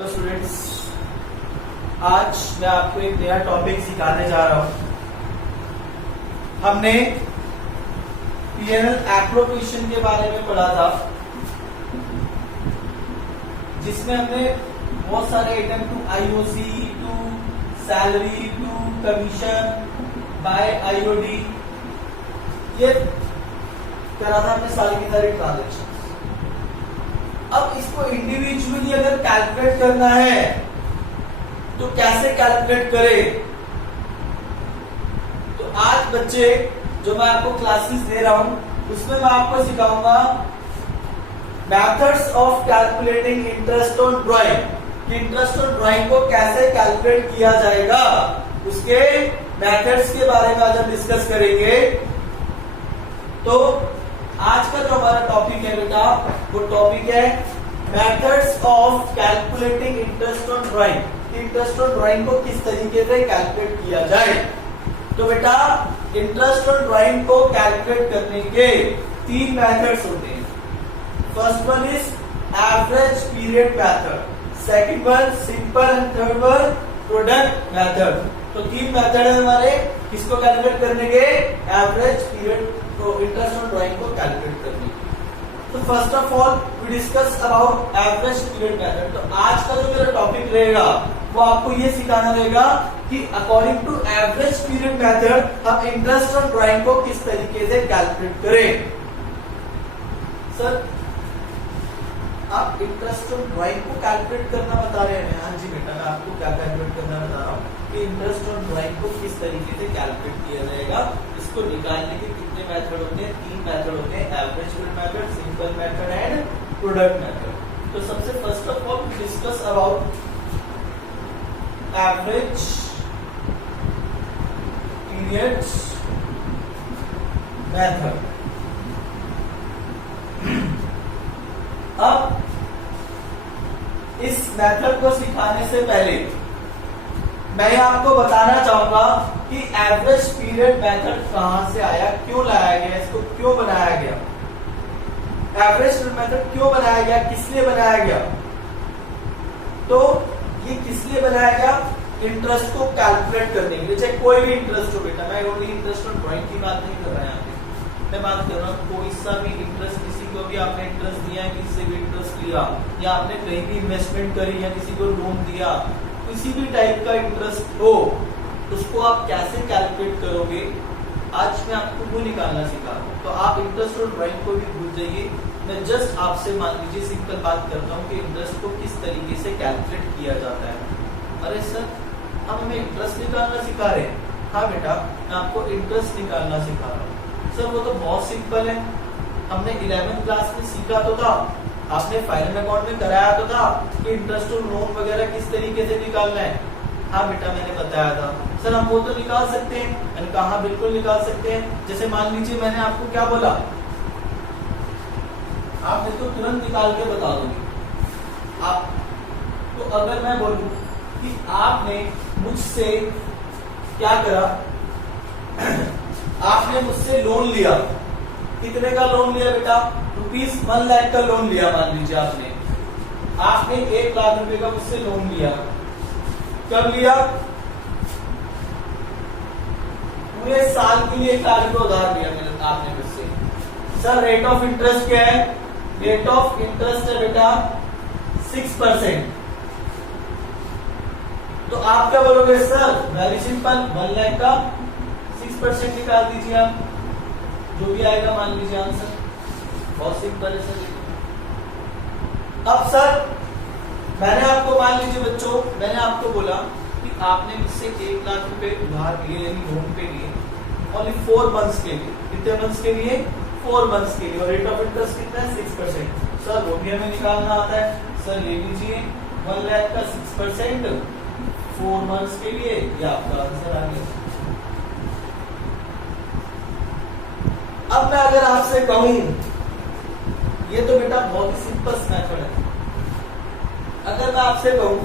Hello students, आज मैं आपको एक नया टॉपिक सिखाने जा रहा हूं। हमने पीएनएल एप्रोप्रिएशन के बारे में पढ़ा था, जिसमें हमने बहुत सारे item to IOC, to salary, to commission, by IOD, ये करा था हमने सारी की सारी ट्रांजेक्शन। अब इसको इंडिविजुअली अगर कैलकुलेट करना है तो कैसे कैलकुलेट करें? तो आज बच्चे जो मैं आपको क्लासेस दे रहा हूं उसमें मैं आपको सिखाऊंगा methods of calculating interest on drawing. Interest on drawing को कैसे कैलकुलेट किया जाएगा, उसके मेथड्स के बारे में आज हम डिस्कस करेंगे। तो आज का जो हमारा टॉपिक है बेटा, वो टॉपिक है methods of calculating interest on drawing. Interest on drawing को किस तरीके से कैलकुलेट किया जाए। तो बेटा इंटरेस्ट ऑन ड्राइंग को कैलकुलेट करने के तीन मेथड्स होते हैं। First one is average period method, second one simple and third one product method. तो तीन मेथड है हमारे किसको कैलकुलेट करने के, एवरेज पीरियड तो इंटरेस्ट ऑन ड्राइंग को कैलकुलेट करने की। तो first of all we discuss about average period method. तो आज का जो मेरा टॉपिक रहेगा वो आपको ये सिखाना रहेगा कि according to average period method हम इंटरेस्ट ऑन ड्राइंग को किस तरीके से कैलकुलेट करें। सर आप इंटरेस्ट ऑन ड्राइंग को कैलकुलेट करना बता रहे हैं? हाँ जी बेटा, मैं आपको क्या कैलकुलेट करना बता रहा हूँ कि इंटरेस्ट ऑन ड्राइंग को किस तरीके से कैलकुलेट किया जाएगा। इसको निकालने के कितने मेथड होते हैं? तीन मेथड होते हैं, average period method, simple method and product method. तो सबसे first of all discuss about average period method. अब इस मेथड को सिखाने से पहले मैं आपको बताना चाहूंगा कि एवरेज पीरियड मेथड कहां से आया, क्यों लाया गया, इसको क्यों बनाया गया, एवरेज पीरियड मेथड क्यों बनाया गया, किस लिए बनाया गया। तो ये किस लिए बनाया गया? इंटरेस्ट को कैलकुलेट करने के लिए, चाहे कोई भी इंटरेस्ट हो बेटा। मैं ओनली इंटरेस्ट ऑन ड्राइंग की बात नहीं कर रहा यहाँ पे, मैं बात कर रहा हूँ कोई सा भी इंटरेस्ट, किसी को भी आपने इंटरेस्ट दिया है, किसी से भी इंटरेस्ट लिया, या आपने कहीं भी इन्वेस्टमेंट करी या किसी को लोन दिया, किसी भी टाइप का इंटरेस्ट हो, उसको आप कैसे कैलकुलेट करोगे, आज मैं आपको वो निकालना सिखा रहा हूं। तो आप इंटरेस्ट और ड्राइंग को भी भूल जाइए। मैं जस्ट आपसे मान लीजिए सिंपल बात करता हूँ कि इंटरेस्ट को किस तरीके से कैलकुलेट किया जाता है। अरे सर हम हमें इंटरेस्ट निकालना सिखा रहे हैं? हाँ बेटा, मैं आपको इंटरेस्ट निकालना सिखा रहा हूँ। सर वो तो बहुत सिंपल है, हमने 11th क्लास में सीखा तो था, आपने फाइनल अकाउंट में कराया तो था कि इंटरेस्ट और लोन वगैरह किस तरीके से निकालना है। हाँ बेटा मैंने बताया था। सर हम वो तो निकाल सकते हैं? मैंने कहा बिल्कुल निकाल सकते हैं। जैसे मान लीजिए मैंने आपको क्या बोला, आप इसको तुरंत निकाल के बता दोगे आप। तो अगर मैं बोलूं कि आपने मुझसे क्या करा, आपने मुझसे लोन लिया, कितने का लोन लिया बेटा? ₹1 लाख का लोन लिया। मान लीजिए आपने 1 लाख रुपए का मुझसे लोन लिया। कब लिया? पूरे साल के लिए 1 लाख रुपए उधार लिया मैंने आपने मुझसे। सर रेट ऑफ इंटरेस्ट क्या है? रेट ऑफ इंटरेस्ट है बेटा 6%। तो आप क्या बोलोगे? सर वेरी सिंपल, 1 लाख का 6% निकाल दीजिए आप, जो भी आएगा मान लीजिए आंसर। बहुत सिंपल है सर। अब सर मैंने आपको मान लीजिए बच्चों, मैंने आपको बोला कि आपने मुझसे 1 लाख रुपए उधार लिए, यानी लोन पे लिए, ओनली 4 मंथ्स के लिए। कितने मंथ्स के लिए? 4 मंथ्स के लिए। और रेट ऑफ इंटरेस्ट कितना है? 6%। सर वो भी हमें निकालना आता है। सर ले लीजिए 1 लाख का 6% 4 मंथ्स के लिए, ये आपका आंसर आ गया। अब मैं अगर आपसे कहूं, ये तो बेटा बहुत ही सिंपल मेथड है। अगर मैं आपसे कहूं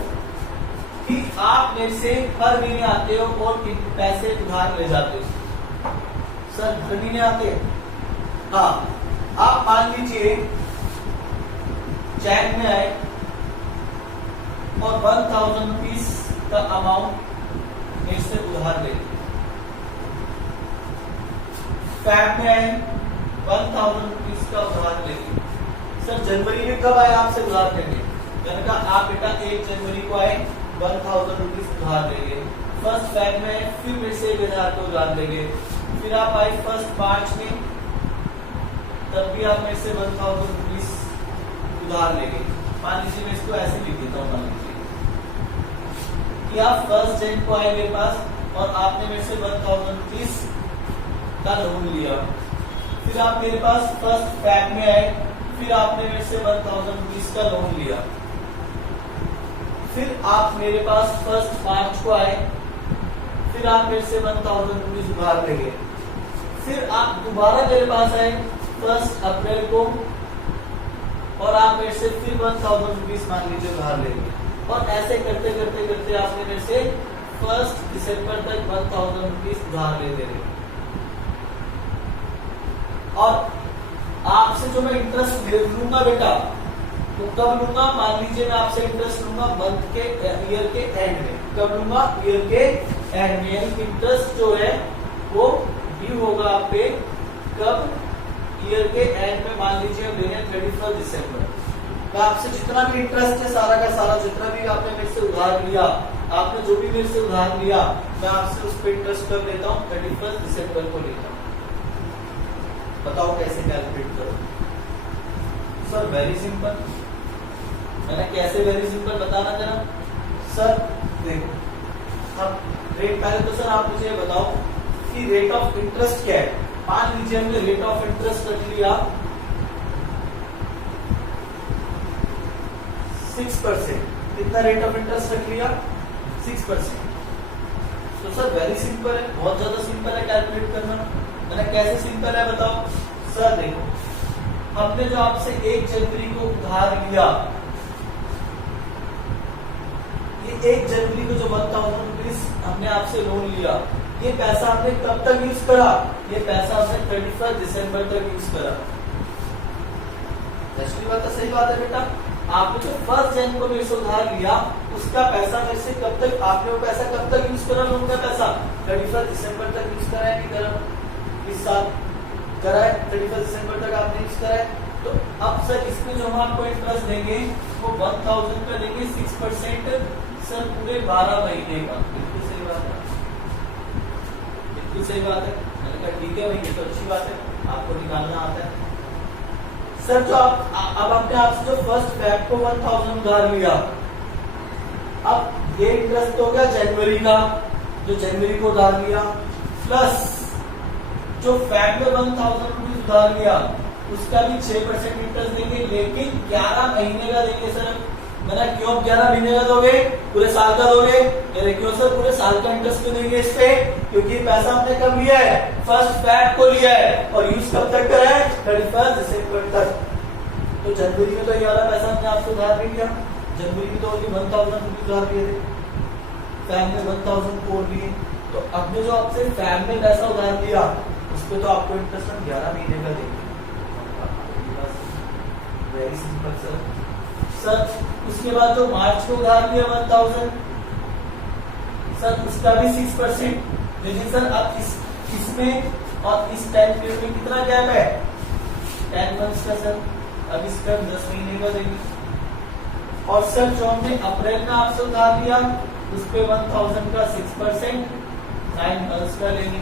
कि आप मेरे से हर महीने आते हो और पैसे उधार ले जाते हो, सर हर महीने आते हैं? हाँ, आप मान लीजिए चेक में आए और 1000 रुपीज का अमाउंट मेरे से उधार ले लिया। फैब में आए 1000 रुपीज का उधार ले लिया। सर जनवरी में कब आए आपसे उधार लेने? मैंने कहा आप बेटा 1 जनवरी को आए 1000 रुपीज उधार ले गए। फर्स्ट फैब में फिर मेरे से 1000 को उधार ले गए। फिर आप आए फर्स्ट मार्च में, तब भी आप मेरे से 1000 रुपीज उधार ले गए। मान लीजिए मैं इसको ऐसे लिख देता हूँ, मान लीजिए कि आप फर्स्ट जन को आए मेरे पास और आपने मेरे से 1000 रुपीज का लोन लिया। फिर आप मेरे पास फर्स्ट फैब में आए, फिर आपने मेरे से 1000 रुपीज का लोन लिया। फिर आप मेरे पास फर्स्ट मार्च को आए, फिर आप मेरे से 1000 रुपीज उधार ले गए। फिर आप दोबारा मेरे पास आए फर्स्ट अप्रैल को और आप मेरे से फिर 1000 रुपीज मान लीजिए उधार ले गए। और ऐसे करते करते करते आपने मेरे से फर्स्ट दिसंबर तक 1000 रुपीज उधार ले रहे। और आपसे जो मैं इंटरेस्ट लूंगा बेटा, तो कब लूंगा? मान लीजिए मैं आपसे इंटरेस्ट लूंगा मंथ के ईयर के एंड में। कब लूंगा? ईयर के एंड में। यानी इंटरेस्ट जो है वो ड्यू होगा आप पे कब? ईयर के एंड में। मान लीजिए हम ले रहे हैं 31 दिसंबर। तो आपसे जितना भी इंटरेस्ट है सारा का सारा, जितना भी आपने मेरे से उधार लिया, आपने जो भी मेरे से उधार लिया, मैं आपसे उस पर इंटरेस्ट कर लेता हूँ 31 दिसंबर को लेता हूँ। बताओ कैसे कैलकुलेट करो? Sir very simple. मैंने कैसे वेरी सिंपल बताना जरा। सर देखो, अब रेट पहले तो सर आप मुझे बताओ कि रेट ऑफ इंटरेस्ट क्या है। मान लीजिए हमने रेट ऑफ इंटरेस्ट रख लिया 6%। कितना रेट ऑफ इंटरेस्ट रख लिया? 6%। तो सर वेरी सिंपल है, बहुत ज्यादा सिंपल है कैलकुलेट करना। मैंने कैसे सिंपल है बताओ। सर देखो, हमने जो आपसे 1 जनवरी को उधार लिया, ये 1 जनवरी को जो 1000 रुपीज हमने आपसे लोन लिया, ये पैसा हमने कब तक यूज करा? ये पैसा हमने 31 दिसंबर तक यूज करा। बात है, सही बात है बेटा। आपने जो फर्स्ट जन को मेरे से उधार लिया, उसका पैसा मेरे से कब तक, आपने वो पैसा कब तक यूज करा? लोन का पैसा 31 दिसंबर तक यूज करा है, नहीं करा? इस साल करा है, 31 दिसंबर तक आपने यूज करा है। तो अब सर इसमें जो हम आपको इंटरेस्ट देंगे वो 1000 का देंगे 6%। सर पूरे 12 महीने का। बिल्कुल सही बात है, बिल्कुल सही बात है। मैंने कहा ठीक है भाई, ये तो अच्छी बात है, आपको निकालना आता है। सर जो अब आपने आपसे जो फर्स्ट फैब को 1000 उधार लिया, अब ये इंटरेस्ट हो गया जनवरी का, जो जनवरी को उधार लिया, प्लस जो फैब में 1000 रुपीज उधार लिया उसका भी 6% इंटरेस्ट देंगे, लेकिन 11 महीने का देंगे। सर मैंने क्यों 11 महीने का दोगे? पूरे साल का दोगे? अरे क्यों सर पूरे साल का इंटरेस्ट क्यों देंगे इस पे? क्योंकि पैसा हमने कब लिया है? फर्स्ट फैब को लिया है और यूज कब तक करा है? 31 दिसंबर तक। तो जनवरी में तो ये वाला पैसा हमने आपसे उधार नहीं लिया। जनवरी में तो ओनली 1000 रुपीज उधार लिए थे, फैब में 1000 को लिए। तो अब जो आपसे फैब में पैसा उधार लिया उस पे तो आपको इंटरेस्ट हम 11 महीने का देंगे। Very simple sir. सर उसके बाद जो मार्च को उधार लिया 1000, सर उसका भी 6%। लेकिन सर अब इसमें और इस टाइम पीरियड में कितना गैप है? 10 मंथ्स का। सर अब इसका 10 महीने का देंगे। और सर जो हमने अप्रैल में आपसे उधार लिया उस पे 1000 का 6%, 9 मंथ्स का लेंगे।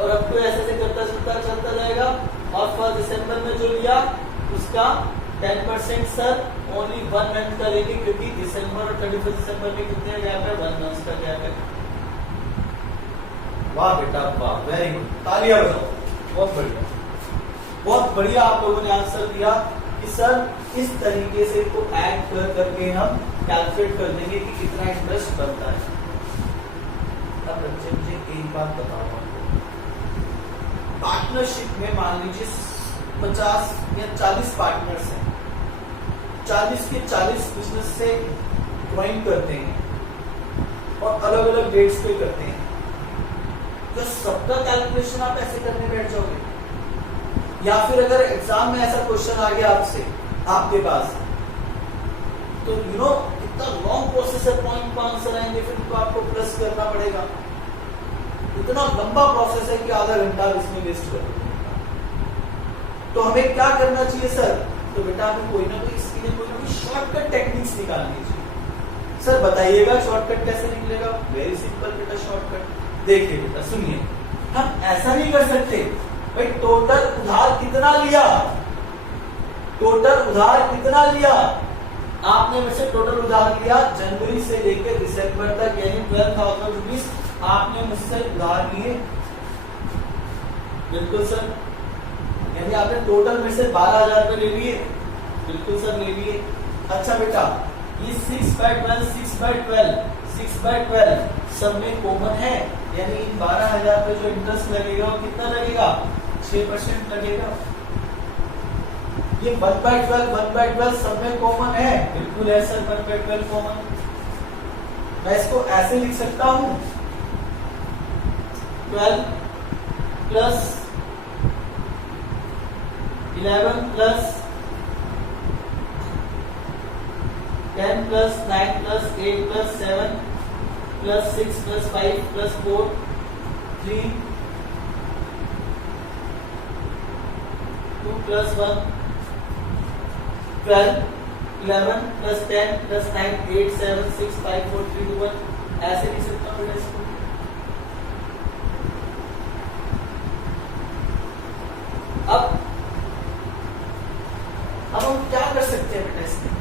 और अब तो ऐसे से चलता जाएगा। और फर्स्ट दिसंबर में जो लिया उसका 10% सर ओनली 1 मंथ का लेंगे, क्योंकि दिसंबर और 31 दिसंबर में कितने गैप है? 1 मंथ का गैप है। वाह बेटा वाह, वेरी गुड, तालियां बजाओ। बहुत बढ़िया, बहुत बढ़िया आप लोगों ने आंसर दिया कि सर इस तरीके से इसको ऐड कर करके हम कैलकुलेट कर देंगे कि कितना इंटरेस्ट बनता है। अब बच्चे मुझे एक बात बताओ, पार्टनरशिप में मान लीजिए 50 या 40 पार्टनर्स हैं, 40 के 40 बिजनेस से ज्वाइन करते हैं और अलग अलग डेट्स पे करते हैं। तो सबका कैलकुलेशन आप ऐसे करने बैठ जाओगे? या फिर अगर एग्जाम में ऐसा क्वेश्चन आ गया आपसे, आपके पास, तो इतना लॉन्ग प्रोसेस है, पॉइंट पर आंसर आएंगे, फिर तो आपको प्लस करना पड़ेगा, इतना लंबा प्रोसेस है कि आधा घंटा इसमें वेस्ट कर देंगे। तो हमें क्या करना चाहिए सर? तो बेटा हमें कोई ना कोई इसके लिए कोई ना कोई शॉर्टकट टेक्निक्स निकालनी चाहिए। सर बताइएगा शॉर्टकट कैसे निकलेगा? वेरी सिंपल बेटा शॉर्टकट। देखिए बेटा सुनिए, हम ऐसा नहीं कर सकते भाई टोटल उधार कितना लिया, टोटल उधार कितना लिया, आपने मुझसे टोटल उधार लिया जनवरी से लेकर दिसंबर तक, यानी 12,000 रुपीज आपने मुझसे उधार लिए। बिल्कुल सर, यानी आपने टोटल में से 12,000 रुपए ले लिए। बिल्कुल सर ले लिए। अच्छा बेटा ये 6/12 6/12 सब में कॉमन है, यानी इन 12,000 पे जो इंटरेस्ट लगेगा वो कितना लगेगा? 6% लगेगा। ये 1/12 सब में कॉमन है। बिल्कुल है सर 1/12 कॉमन। मैं इसको ऐसे लिख सकता हूं 12 plus 11 plus 10 plus 9 plus 8 plus 7 plus 6 plus 5 plus 4 3 2 plus 1 12 11 plus 10 plus 9 8 7 6 5 4 3 2 1 ऐसे लिख सकता हूँ बेटा इसको। अब हम क्या कर सकते हैं बेटा इसमें?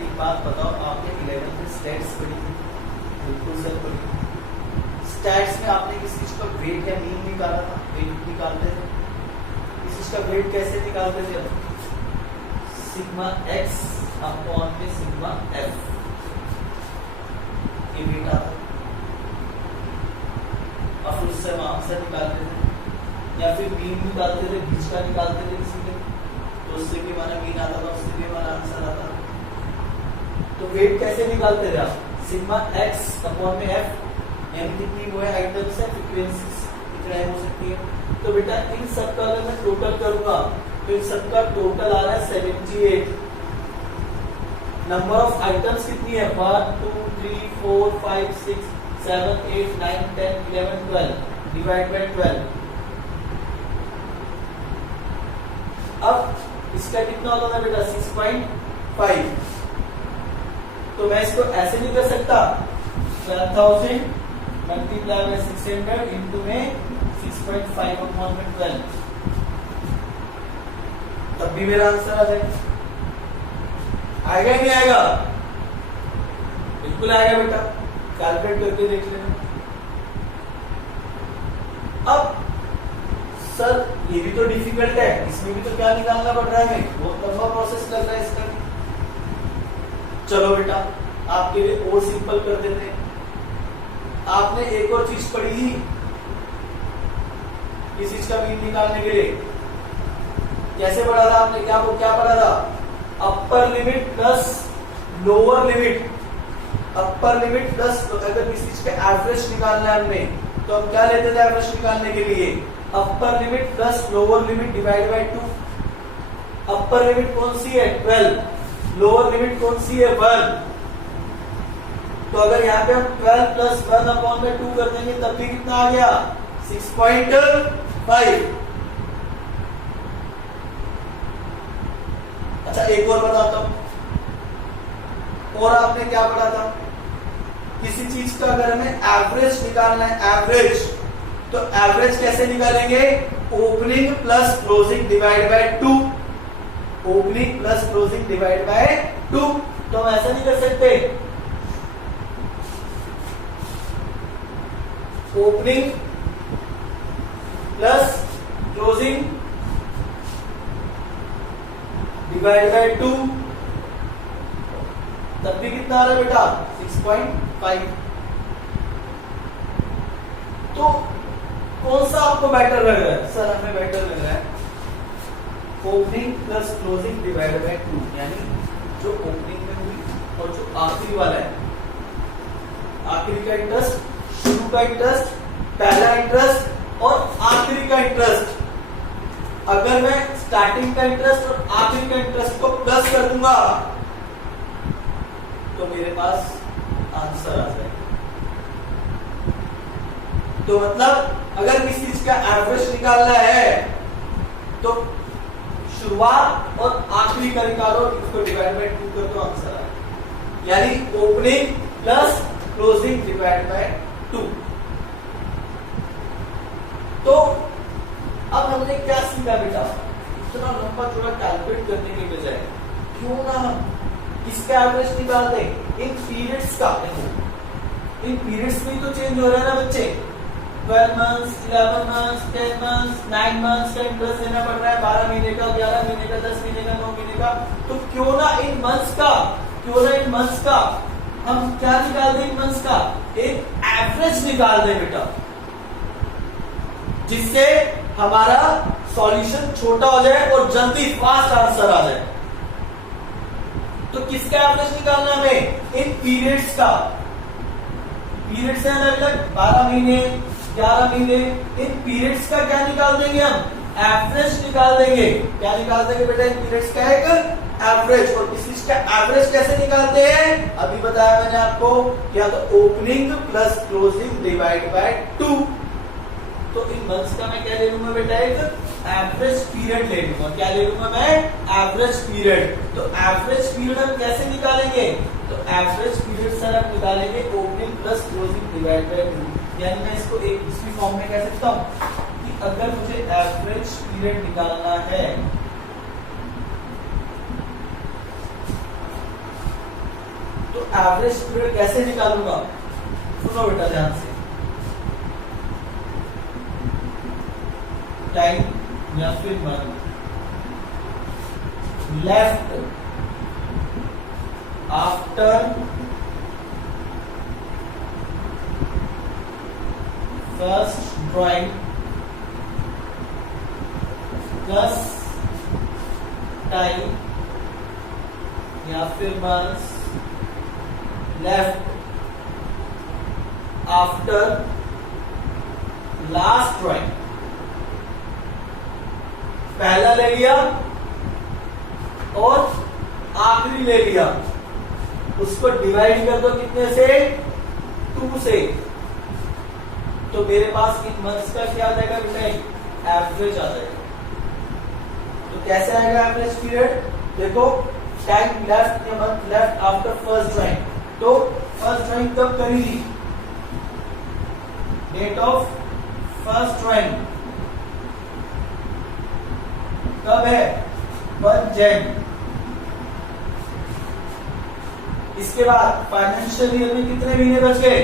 एक बात बताओ, आपने 11th में स्टैट्स पढ़ी थी? बिल्कुल सर पढ़ी। स्टैट्स में आपने किस चीज का वेट या मीन निकाला था? वेट निकालते थे। किस चीज का वेट कैसे निकालते थे? सिग्मा एक्स अपॉन में सिग्मा एफ, ये वेट आता और फिर उससे हम आंसर निकालते थे, या फिर मीन निकालते थे, बीच का निकालते थे किसी के, तो उससे भी हमारा मीन आता था, उससे भी हमारा आंसर आता था। तो वेट कैसे निकालते थे आप? सिग्मा एक्स अपॉन में एफ, यानी कितनी वो है आइटम्स है, फ्रीक्वेंसीज कितना हो सकती है। तो बेटा इन सब का अगर मैं टोटल करूंगा तो इन सब का टोटल आ रहा है 78। नंबर ऑफ आइटम्स कितनी है? 1 2 3 4 5 6 7 8 9 10 11 12 डिवाइड बाय 12। अब इसका कितना होता था बेटा? 6.5। तो मैं इसको ऐसे नहीं कर सकता 12,000 मल्टीप्लाई बाय 600 इंटू में 6.5 अपॉन में 12, तब भी मेरा आंसर आ जाएगा। आएगा नहीं आएगा? बिल्कुल आएगा बेटा, कैलकुलेट करके देख लेना। अब सर ये भी तो डिफिकल्ट है, इसमें भी तो क्या निकालना पड़ रहा है हमें? बहुत लंबा प्रोसेस लग रहा है इसका। चलो बेटा आपके लिए और सिंपल कर देते हैं। आपने एक और चीज पढ़ी थी इस चीज का मीन निकालने के लिए। कैसे पढ़ा था आपने? क्या वो क्या पढ़ा था? Upper limit plus lower limit. Upper limit plus, अगर किसी चीज का एवरेज निकालना है हमें तो हम क्या लेते थे एवरेज निकालने के लिए? Upper limit plus lower limit divide bye 2। Upper limit कौन सी है? 12। लोअर लिमिट कौन सी है? 1। तो अगर यहाँ पे हम 12 प्लस 1 अपॉन में 2 कर देंगे तब भी कितना आ गया? 6.5। अच्छा एक और बताता हूं, और आपने क्या पढ़ा था? किसी चीज का अगर हमें एवरेज निकालना है, एवरेज, तो एवरेज कैसे निकालेंगे? Opening plus closing divide bye 2। Opening plus closing divide bye 2। तो हम ऐसा नहीं कर सकते? Opening plus closing divide bye 2, तब भी कितना आ रहा है बेटा? 6.5। तो कौन सा आपको बेटर लग रहा है? सर हमें बेटर लग रहा है opening plus closing divide bye 2, यानी जो ओपनिंग में हुई और जो आखिरी वाला है, आखिरी का इंटरेस्ट, शुरू का इंटरेस्ट, पहला इंटरेस्ट और आखिरी का इंटरेस्ट। अगर मैं स्टार्टिंग का इंटरेस्ट और आखिरी का इंटरेस्ट को प्लस कर दूंगा तो मेरे पास आंसर आ जाएगा। तो मतलब अगर किसी चीज का एवरेज निकालना है तो शुरुआत और आखिरी का निकालो, इसको डिवाइड बाय 2 कर दो, आंसर आएगा। यानी opening plus closing divide bye 2। तो अब हमने क्या सीखा बेटा, इतना लंबा चौड़ा कैलकुलेट करने के बजाय क्यों ना हम किसका एवरेज निकाल दें, इन पीरियड्स का। इन पीरियड्स में तो चेंज हो रहा है ना बच्चे, 12 मंथ्स, 11 मंथ्स, 10 मंथ्स, 9 मंथ्स का इंटरेस्ट देना पड़ रहा है, 12 महीने का, 11 महीने का, 10 महीने का, 9 महीने का। तो क्यों ना इन मंथ्स का हम क्या निकाल दें, इन मंथ्स का एक एवरेज निकाल दें बेटा, जिससे हमारा सॉल्यूशन छोटा हो जाए और जल्दी फास्ट आंसर आ जाए। तो किसका एवरेज निकालना हमें, इन पीरियड्स का। पीरियड्स है अलग अलग, 12 महीने, 11 महीने, इन पीरियड्स का क्या निकाल देंगे हम, एवरेज निकाल देंगे। क्या निकाल देंगे बेटा, इन पीरियड्स का एक एवरेज। और किसी चीज का एवरेज कैसे निकालते हैं, अभी बताया मैंने आपको, या तो opening plus closing divide bye 2। तो इन मंथ्स का मैं क्या ले लूंगा बेटा, एक एवरेज पीरियड ले लूंगा। क्या ले लूंगा मैं, एवरेज पीरियड। तो एवरेज पीरियड हम कैसे निकालेंगे, तो एवरेज पीरियड सर हम निकालेंगे opening plus closing divide bye 2। यानी मैं इसको एक दूसरी फॉर्म में कह सकता हूं कि अगर मुझे एवरेज पीरियड निकालना है तो एवरेज पीरियड कैसे निकालूंगा, सुनो बेटा ध्यान से। टाइम या फिर month left after first drawing plus time या फिर months left after last drawing. पहला ले लिया और आखिरी ले लिया, उसको डिवाइड कर दो कितने से, 2 से। तो मेरे पास इन मंथ्स का क्या आ जाएगा बेटा, एवरेज आ जाएगा। तो कैसे आएगा एवरेज पीरियड, देखो टाइम लेफ्ट या month left after first drawing. तो फर्स्ट ड्राइंग कब करी थी, डेट ऑफ फर्स्ट ड्राइंग कब है, 1 जन। इसके बाद फाइनेंशियल ईयर में कितने महीने बच गए,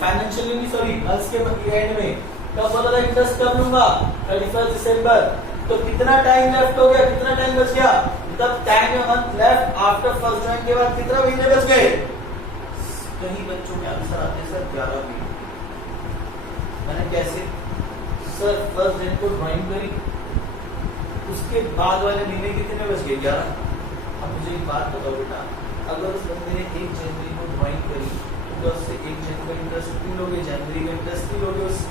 फाइनेंशियल ईयर सॉरी मंथ्स के एंड में कब बोला था इंटरेस्ट कब लूंगा, 31 दिसंबर। तो कितना टाइम लेफ्ट हो गया, कितना टाइम बच गया, मतलब टाइम या month left after first drawing के बाद कितना महीने बच गए। कहीं बच्चों में आंसर आते सर 11 महीने। मैंने कैसे, सर फर्स्ट दिन को ड्राइंग करी, उसके बाद वाले महीने कितने बच गए, 11। अब मुझे एक बात बताओ बेटा, अगर उस बंदे ने 1 जनवरी को ड्राइंग करी तो उससे 1 जनवरी का इंटरेस्ट भी लोगे, जनवरी का इंटरेस्ट भी लोगे उससे।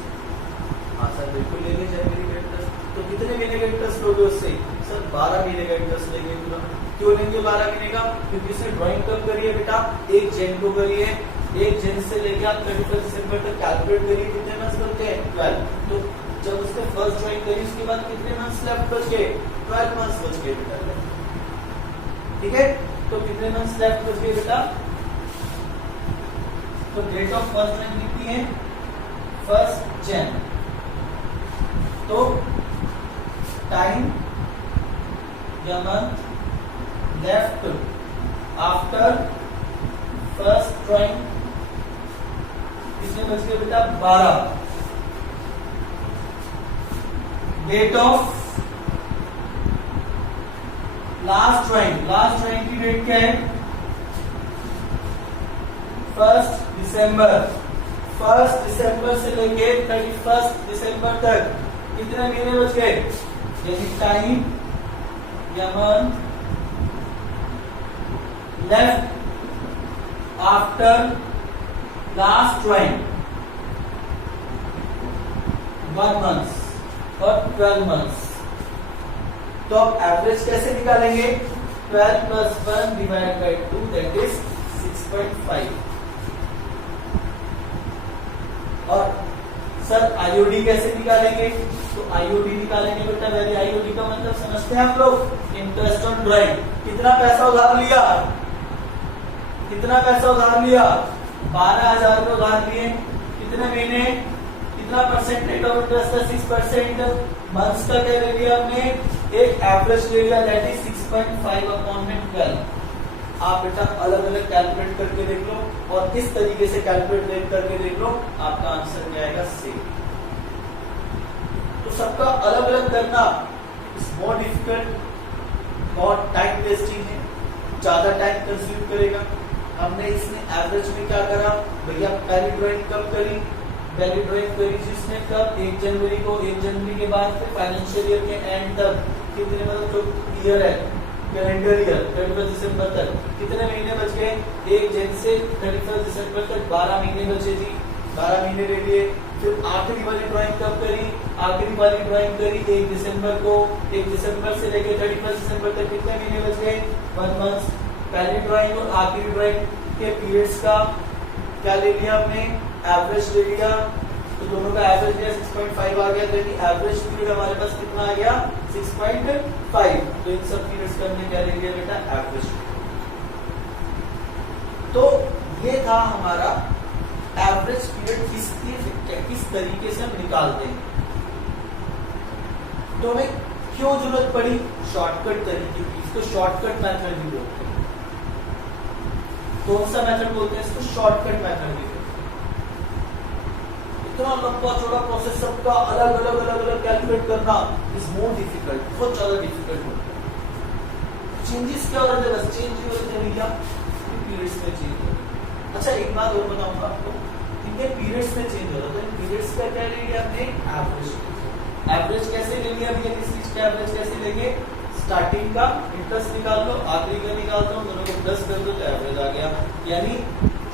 हाँ सर बिल्कुल लेंगे जनवरी का इंटरेस्ट। तो कितने महीने का इंटरेस्ट लोगे उससे, सर 12 महीने का इंटरेस्ट लेंगे पूरा। क्यों लेंगे 12 महीने का, क्योंकि उसने ड्राइंग कब करी है बेटा, 1 जन को करी है। 1 जन से लेकर आप 31 दिसंबर तक कैलकुलेट करिए कितने मंथ्स बनते हैं, 12। तो जब उसने फर्स्ट ड्राइंग करी उसके बाद कितने मंथ्स लेफ्ट बच गए, 12 मंथ्स बच गए बेटा। ठीक है, तो कितने मंथ्स लेफ्ट बच गए बेटा, तो डेट ऑफ फर्स्ट ड्राइंग कितनी है, 1 जन। तो टाइम या month left after first drawing कितने बच गए बेटा, 12। डेट ऑफ लास्ट ड्राइंग की डेट क्या है, 1 दिसंबर। 1 दिसंबर से लेके 31 दिसंबर तक कितने महीने बच गए, यानी टाइम या month left after last drawing 1 month और 12 मंथ्स। तो आप एवरेज कैसे निकालेंगे, 12 + 1 डिवाइड बाय 2 दैट इज 6.5। और सर आईओडी कैसे निकालेंगे? तो आईओडी निकालेंगे बेटा, वेरी आईओडी का मतलब समझते हैं हम लोग, इंटरेस्ट ऑन ड्राइंग। कितना पैसा उधार लिया? कितना पैसा उधार लिया? 12,000 रुपए उधार लिए। कितने महीने? कितना परसेंट रेट ऑफ इंटरेस्ट है? 6%। मंथ्स का क्या ले लिया हमने? एक एवरेज ले लिया, दैट इज 6.5/12। आप बेटा अलग अलग कैलकुलेट करके देख लो और इस तरीके से कैलकुलेट करके देख लो, आपका आंसर क्या आएगा? सेम। तो सबका अलग अलग करना इज मोर डिफिकल्ट, बहुत टाइम वेस्टिंग है, ज्यादा टाइम कंज्यूम करेगा। हमने इसमें एवरेज में क्या करा भैया? पहली ड्राइंग कब करी? पहली ड्राइंग करी जिसने कब? 1 जनवरी को। 1 जनवरी के बाद फिर फाइनेंशियल ईयर के एंड तक, कितने मतलब जो ईयर है कैलेंडर ईयर 31 दिसंबर तक, कितने महीने बच गए? 1 जन से 31 दिसंबर तक 12 महीने बचे जी, 12 महीने ले लिए। फिर आखिरी वाली ड्राइंग कब करी? आखिरी वाली ड्राइंग करी 1 दिसंबर को। 1 दिसंबर से लेकर 31 दिसंबर तक कितने महीने बच गए? 1 मंथ। पहली ड्राइंग और आखिरी ड्राइंग के पीरियड्स का क्या ले लिया हमने? एवरेज ले लिया। तो दोनों का एवरेज लिया, 6.5 आ गया। तो एवरेज पीरियड हमारे पास कितना आ गया? 6.5। तो इन सब पीरियड्स का हमने क्या ले लिया बेटा? एवरेज। तो ये था हमारा एवरेज पीरियड, किस तरीके से हम निकालते हैं। तो हमें क्यों जरूरत पड़ी? शॉर्टकट तरीके की, इसको शॉर्टकट मेथड भी बोलते हैं। कौन सा मेथड बोलते हैं इसको? शॉर्टकट मेथड भी। इतना लंबा चौड़ा प्रोसेस सबका अलग अलग कैलकुलेट करना इज मोर डिफिकल्ट, बहुत ज्यादा डिफिकल्ट होता है। चेंजेस क्या हो रहे थे? बस चेंज हो रहे थे भैया पीरियड्स में चेंज हो। अच्छा एक बात और बताऊंगा आपको, ठीक है, पीरियड्स में चेंज हो रहा था। पीरियड्स का क्या ले लिया हमने? एवरेज। एवरेज कैसे ले लिया भैया? किस चीज का एवरेज कैसे लेंगे? स्टार्टिंग का इंटरेस्ट निकाल लो, आखिरी का निकाल दो, दोनों को प्लस कर दो तो एवरेज आ गया। यानी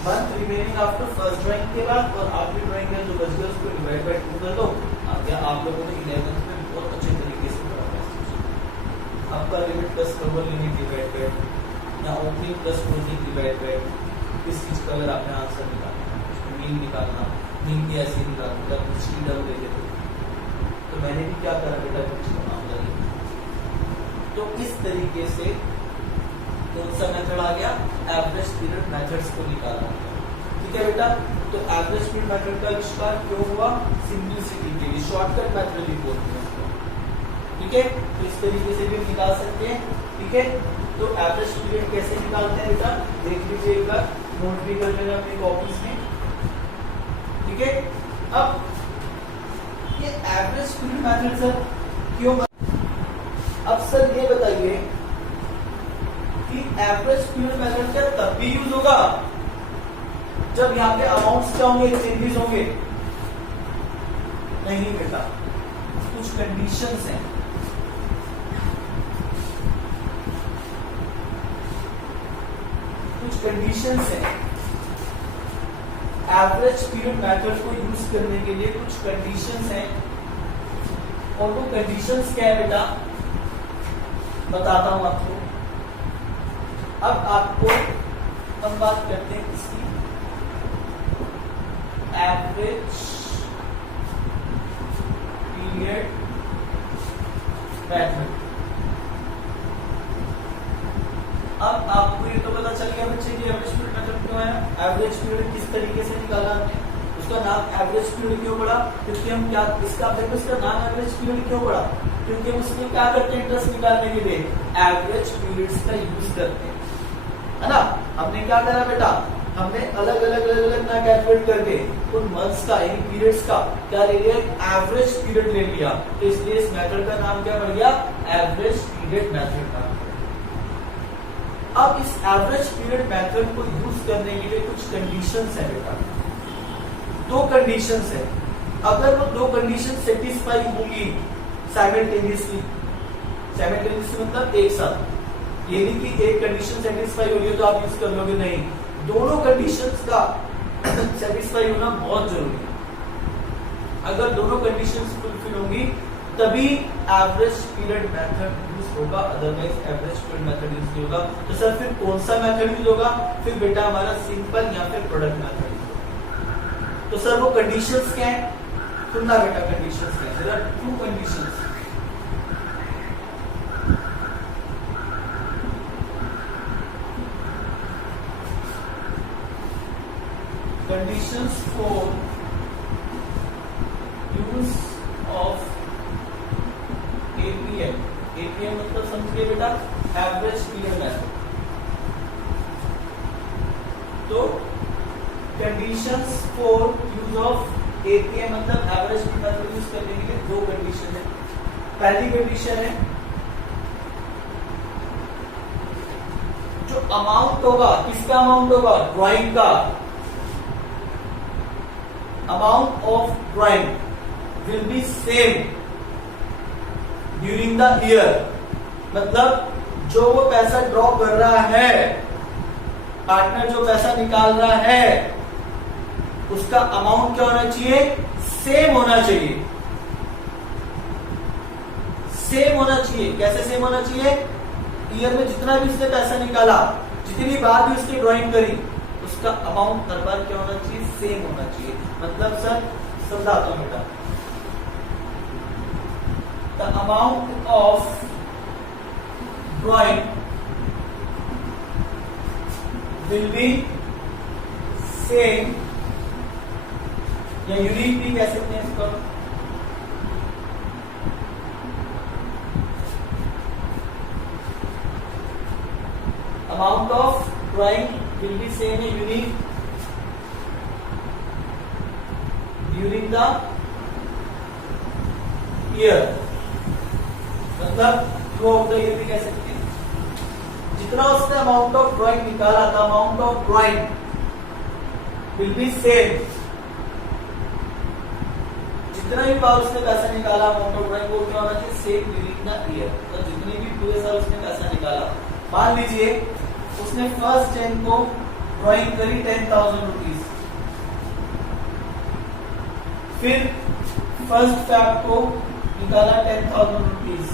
month remaining after first drawing के बाद और आखिरी ड्राइंग में जो बच गया उसको डिवाइड बाय 2 कर दो। आ गया। आप लोगों ने 11th में बहुत अच्छे तरीके से पढ़ा है। आपका limit plus cover limit divide by या opening plus closing divide by, इस चीज का अगर आपने आंसर निकालना, मीन निकालना, मीन की ऐसे निकालना, मतलब कुछ ही डब लेके तो मैंने भी क्या करा बेटा? कुछ मामला नहीं। तो इस तरीके से कौन सा मेथड आ गया? एवरेज पीरियड मेथड्स को निकाला। ठीक है बेटा, तो एवरेज पीरियड मेथड का आविष्कार क्यों हुआ? सिंपलिसिटी के लिए, शॉर्टकट मेथड भी बोलते हैं उसको। ठीक है, तो इस तरीके से भी निकाल सकते हैं। ठीक है, तो एवरेज पीरियड कैसे निकालते हैं बेटा? देख लीजिए एक बार, नोट भी कर लेना अपनी कॉपीज में। ठीक है, अब ये एवरेज पीरियड मेथड सर क्यों? अब सर ये बताइए कि एवरेज पीरियड मेथड क्या तब भी यूज होगा जब यहाँ पे अमाउंट्स क्या होंगे? चेंजेस होंगे? नहीं बेटा, कुछ कंडीशंस हैं। कुछ कंडीशंस हैं एवरेज पीरियड मेथड को यूज करने के लिए। कुछ कंडीशंस हैं और वो कंडीशंस क्या है बेटा? बताता हूं आपको। अब आपको हम बात करते हैं इसकी एवरेज पीरियड मेथड। अब आपको ये तो पता चल गया बच्चे कि एवरेज पीरियड मेथड क्यों है, एवरेज पीरियड किस तरीके से निकाला हमने, उसका नाम एवरेज पीरियड क्यों पड़ा? क्योंकि हम क्या इसका देखो, इसका नाम एवरेज पीरियड क्यों पड़ा? क्योंकि हम उसमें क्या करते हैं? इंटरेस्ट निकालने के लिए एवरेज पीरियड्स का यूज करते हैं, है ना। हमने क्या करा बेटा? हमने अलग अलग ना कैलकुलेट करके उन मंथ्स का यानी पीरियड्स का क्या ले लिया? एवरेज पीरियड ले लिया। तो इसलिए इस मेथड का नाम क्या पड़ गया? एवरेज पीरियड मेथड का। अब इस एवरेज पीरियड मेथड को यूज करने के लिए कुछ कंडीशंस है बेटा। 2 कंडीशंस है। अगर वो 2 कंडीशन सेटिस्फाई होंगी साइमल्टेनियसली मतलब एक साथ, ये नहीं कि एक कंडीशन सेटिस्फाई हो रही है तो आप यूज कर लोगे, नहीं, दोनों कंडीशंस का सेटिस्फाई होना बहुत जरूरी है। अगर दोनों कंडीशंस फुलफिल होंगी तभी एवरेज पीरियड मेथड यूज होगा, otherwise average period method use नहीं होगा। तो सर फिर कौन सा मेथड यूज होगा? फिर बेटा हमारा सिंपल या फिर प्रोडक्ट मेथड यूज होगा। तो सर वो कंडीशंस क्या है? सुनना बेटा, कंडीशंस क्या है? There are two conditions. Conditions for use of APM। APM मतलब समझिए बेटा एवरेज पीरियड मेथड। तो conditions for use of APM मतलब एवरेज पीरियड मेथड यूज करने के लिए दो कंडीशन है। पहली कंडीशन है जो अमाउंट होगा, किसका अमाउंट होगा? ड्राइंग का। Amount of drawing will be same during the year। मतलब जो वो पैसा ड्रॉ कर रहा है, पार्टनर जो पैसा निकाल रहा है, उसका अमाउंट क्या होना चाहिए? सेम होना चाहिए। सेम होना चाहिए। कैसे सेम होना चाहिए? ईयर में जितना भी उसने पैसा निकाला, जितनी बार भी उसकी ड्राइंग करी, उसका अमाउंट हर बार क्या होना चाहिए? सेम होना चाहिए। मतलब सर समझाता हूं बेटा, the amount of drawing will be same, या यूनिक भी कह सकते हैं इसको। Amount of drawing will be same and unique during the year। मतलब थ्रू आउट द ईयर भी कह सकते हैं। जितना उसने अमाउंट ऑफ ड्राइंग निकाला था, amount of drawing will be same. जितना भी बार उसने पैसा निकाला अमाउंट ऑफ ड्राइंग, वो क्या होना चाहिए? Same during the year. तो जितने भी पूरे साल उसने पैसा निकाला, मान लीजिए उसने फर्स्ट जैन को ड्राइंग करी 10,000 रुपीज, फिर फर्स्ट फैब को निकाला 10,000 रुपीज,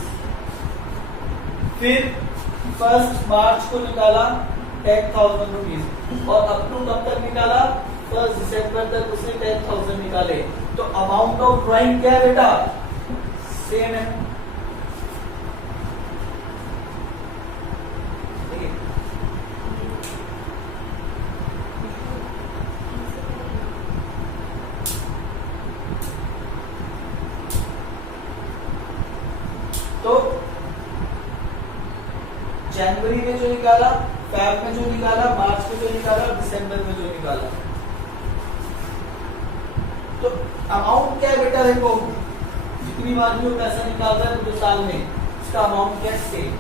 फिर फर्स्ट मार्च को निकाला 10,000 रुपीज, और अप टू कब तक निकाला? फर्स्ट दिसंबर तक उसने 10,000 निकाले। तो अमाउंट ऑफ ड्राइंग क्या है बेटा? सेम है। तो जनवरी में जो निकाला, फेब में जो निकाला, मार्च में जो निकाला, दिसंबर में जो निकाला, तो अमाउंट क्या है बेटा? देखो जितनी बार भी वो पैसा निकाल रहा है पूरे साल में, उसका अमाउंट क्या है? सेम।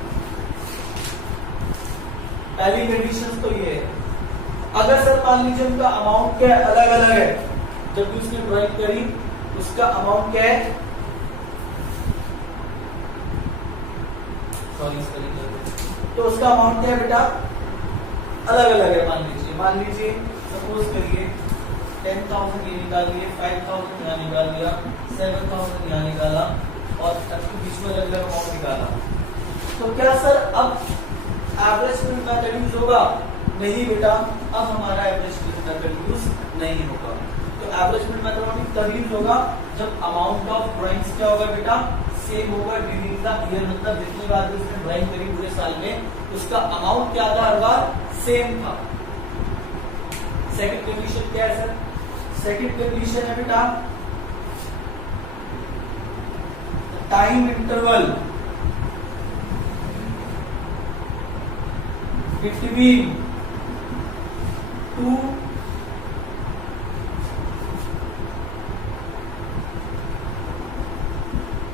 पहली कंडीशन तो ये है। अगर सर मान लीजिए उनका अमाउंट क्या है? अलग अलग है, जब भी उसने ड्राइंग करी उसका अमाउंट क्या है? तो उसका अमाउंट क्या है बेटा? अलग अलग है। मान लीजिए सपोज करिए 10,000 ये निकाल लिए, 5,000 यहाँ निकाल लिया, 7,000 यहाँ निकाला, और बीच में अलग अलग अमाउंट निकाला। तो क्या सर अब एवरेज पीरियड मेथड यूज होगा? नहीं बेटा, अब हमारा एवरेज पीरियड मेथड यूज नहीं होगा। तो एवरेज पीरियड मेथड तभी यूज होगा जब अमाउंट ऑफ ड्राइंग्स क्या होगा बेटा? सेम होगा ड्यूरिंग द ईयर। मतलब जितनी बार भी उसने ड्राइंग करी पूरे साल में, उसका अमाउंट क्या था? हर बार सेम था। सेकंड कंडीशन क्या है सर? सेकंड कंडीशन है बेटा time interval between two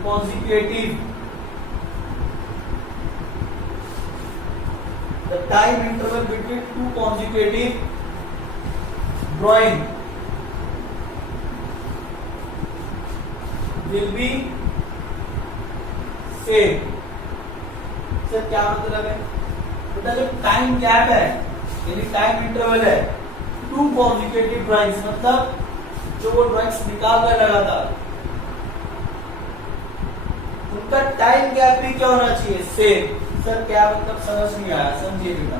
consecutive, the time interval between two consecutive drawing will be same। Sir क्या मतलब है बेटा? जो टाइम गैप है यानी टाइम इंटरवल है, टू consecutive ड्राइंग्स, मतलब जो वो ड्राइंग्स निकाल रहा है लगातार, उनका टाइम गैप भी क्या होना चाहिए, सेम। सर क्या मतलब समझ नहीं आया, समझिए बेटा।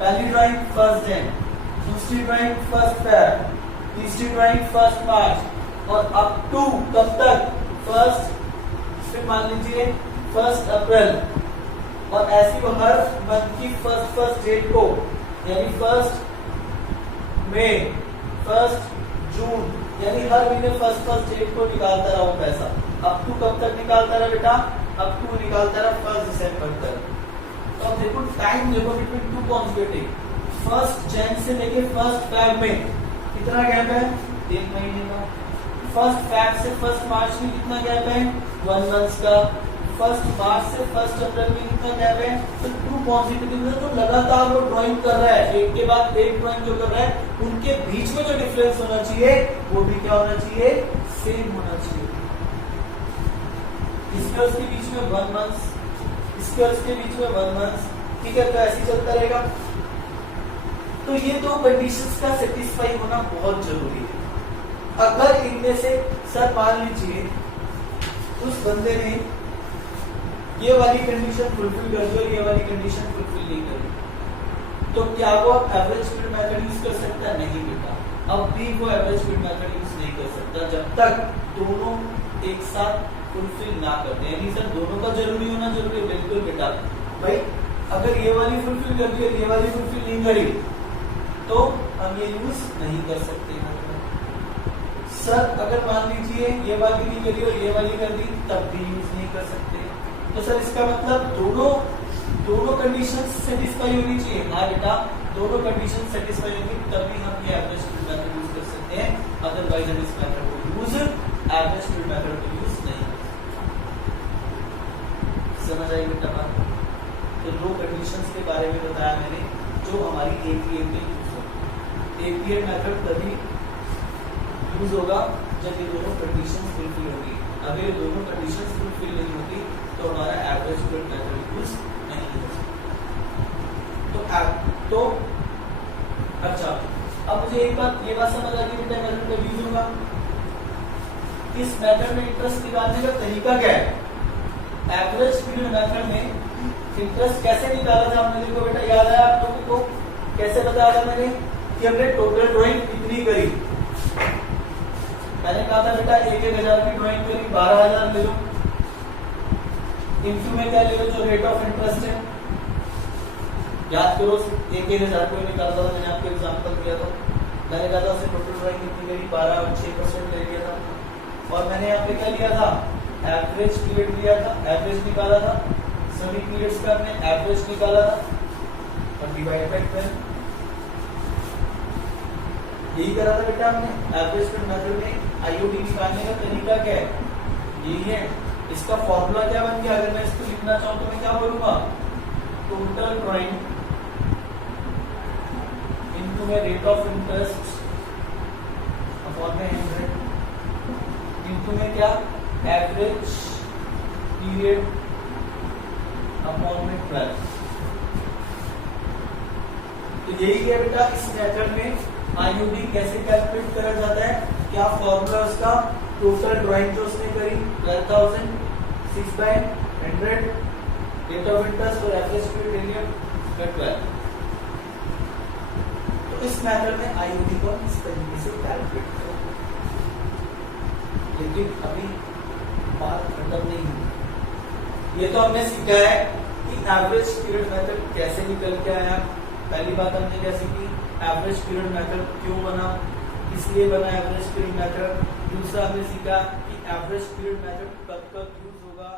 पहली ड्राइंग 1 जन, दूसरी ड्राइंग 1 फेब, तीसरी ड्राइंग 1 मार्च, और अप टू कब तक, 1 फिर मान लीजिए 1 अप्रैल, और ऐसी वो हर मंथ की फर्स्ट डेट को, यानी 1 मई, 1 जून, यानी हर महीने फर्स्ट डेट को निकालता रहा वो पैसा। अप टू कब तक निकालता रहा बेटा, अप टू निकालता रहा 1 दिसंबर तक। तो अब देखो टाइम देखो बिटवीन टू कॉन्सेक्यूटिव, 1 जन से लेके 1 फेब में कितना गैप है, 1 महीने का। 1 फेब से 1 मार्च में कितना गैप है, 1 मंथ का। 1 मार्च से 1 अप्रैल में कितना गैप है, तो 2 कॉन्सेक्यूटिव में तो लगातार वो ड्राइंग कर रहा है, एक के बाद एक ड्राइंग जो कर रहा है, उनके बीच में जो डिफरेंस होना चाहिए वो भी क्या होना चाहिए, सेम होना चाहिए। इसके उसके बीच में 1 मंथ, इसके उसके बीच में 1 मंथ, ठीक है। तो ऐसे चलता रहेगा। तो ये दो कंडीशंस का सेटिस्फाई होना बहुत जरूरी है। अगर इनमें से सर मान लीजिए उस बंदे ने ये वाली कंडीशन फुलफिल कर दी और ये वाली कंडीशन फुलफिल नहीं करी, तो क्या वो अब एवरेज स्पीड मेथड यूज कर सकता है, नहीं बेटा। अब भी वो एवरेज स्पीड मेथड यूज नहीं कर सकता जब तक दोनों एक साथ फुलफिल ना करते हैं। यानी सर दोनों का जरूरी होना जरूरी है, बिल्कुल बेटा। भाई अगर ये वाली फुलफिल कर दी और ये वाली फुलफिल नहीं करी तो हम ये यूज नहीं कर सकते। सर अगर मान लीजिए ये वाली नहीं करी और ये वाली कर दी तब भी यूज नहीं कर सकते। तो सर इसका मतलब दोनों कंडीशंस सेटिस्फाई होनी चाहिए। हाँ बेटा, दोनों कंडीशन सेटिस्फाई होगी तब भी हम ये एवरेज स्पीड मेथड यूज कर सकते हैं, अदरवाइज हम इस मेथड को यूज एवरेज स्पीड मेथड को यूज नहीं कर सकते। समझ आई बेटा बात? तो दो कंडीशंस के बारे में बताया मैंने जो हमारी एपीएम में यूज होगी। एपीएम मेथड तभी यूज होगा जब ये दोनों कंडीशंस फुलफिल होगी। अगर ये दोनों कंडीशंस फुलफिल नहीं होगी तो हमारा एवरेज स्पीड मेथड यूज नहीं हो सकता। तो अच्छा, अब मुझे एक बात ये बात समझ आ गई बेटा मेथड का यूज होगा। इस मेथड में इंटरेस्ट निकालने का तरीका क्या है? एवरेज स्पीड मेथड में इंटरेस्ट कैसे निकाला था हमने, देखो बेटा याद है आप लोगों को कैसे बताया था मैंने कि हमने टोटल ड्राइंग कितनी करी। मैंने कहा था बेटा 1,000 की ड्राइंग करी 12,000 ले लो, इनटू में क्या ले लो जो रेट ऑफ इंटरेस्ट है। याद करो 1,000 को निकालता था, मैंने आपको एग्जांपल दिया था। मैंने कहा था उसने टोटल ड्राइंग कितनी करी 12 और 6% ले लिया था। और मैंने यहाँ पे क्या लिया था, एवरेज पीरियड लिया था, एवरेज निकाला था, सभी पीरियड्स का हमने एवरेज निकाला था और डिवाइड बाय 12। यही करा था बेटा हमने। एवरेज स्पीड मेथड में आईओडी निकालने का तरीका क्या है, यही है। इसका फॉर्मूला क्या बन गया, अगर मैं इसको लिखना चाहूँ तो मैं क्या बोलूंगा, टोटल ड्राइंग इनटू में रेट ऑफ इंटरेस्ट अपॉन में 100 इनटू में क्या एवरेज पीरियड अपॉन में 12। तो यही है बेटा इस मेथड में आईओडी कैसे कैलकुलेट करा जाता है, क्या फॉर्मूला उसका, टोटल ड्राइंग जो उसने करी 12,000 6/100 रेट ऑफ इंटरेस्ट और एवरेज पीरियड 12। तो इस मेथड में आईओडी को इस तरीके से कैलकुलेट करें। लेकिन अभी बात खत्म नहीं हुई। ये तो हमने सीखा है कि एवरेज पीरियड मेथड कैसे निकल के आया। पहली बात हमने क्या सीखी, एवरेज पीरियड मेथड क्यों बना, इसलिए बना एवरेज पीरियड मेथड। दूसरा हमने सीखा कि एवरेज पीरियड मेथड कब कब यूज होगा,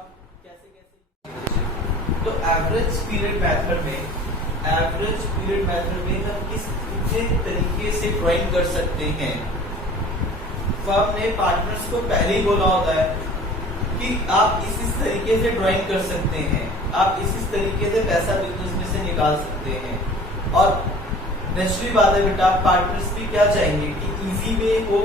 कैसे कैसे। तो एवरेज पीरियड मेथड में हम किस तरीके से ड्राइंग कर सकते हैं। फर्म ने पार्टनर्स को पहले ही बोला होता है कि आप इस तरीके से ड्राइंग कर सकते हैं, आप इस तरीके से पैसा बिजनेस में से निकाल सकते हैं। और नेचुरली बात है बेटा, पार्टनर्स भी क्या चाहेंगे कि इजी वे हो,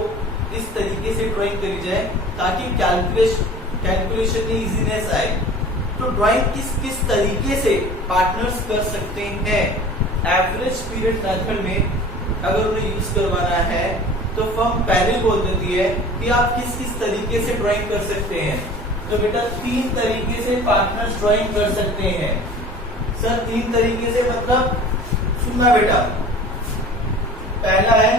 इस तरीके से ड्राइंग करी जाए ताकि कैलकुलेशन में इजीनेस आए। तो ड्राइंग किस तरीके से पार्टनर्स कर सकते हैं एवरेज पीरियड मेथड में, अगर उन्हें यूज करवाना है तो फर्म पहले बोल देती है कि आप किस तरीके से ड्राइंग कर सकते हैं। तो बेटा 3 तरीके से पार्टनर्स ड्राइंग कर सकते हैं। सर 3 तरीके से मतलब सुनना बेटा, पहला है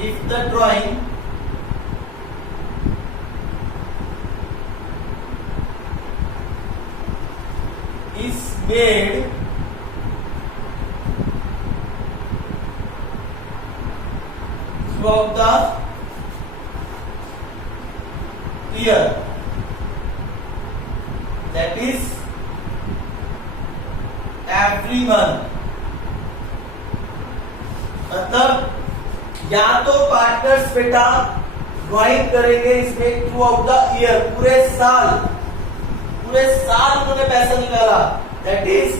if the drawing is made throughout the year, that is every month, मतलब या तो पार्टनर्स बेटा ड्राइंग करेंगे इसमें थ्रू आउट द ईयर, पूरे साल उन्होंने पैसा निकाला, दैट इज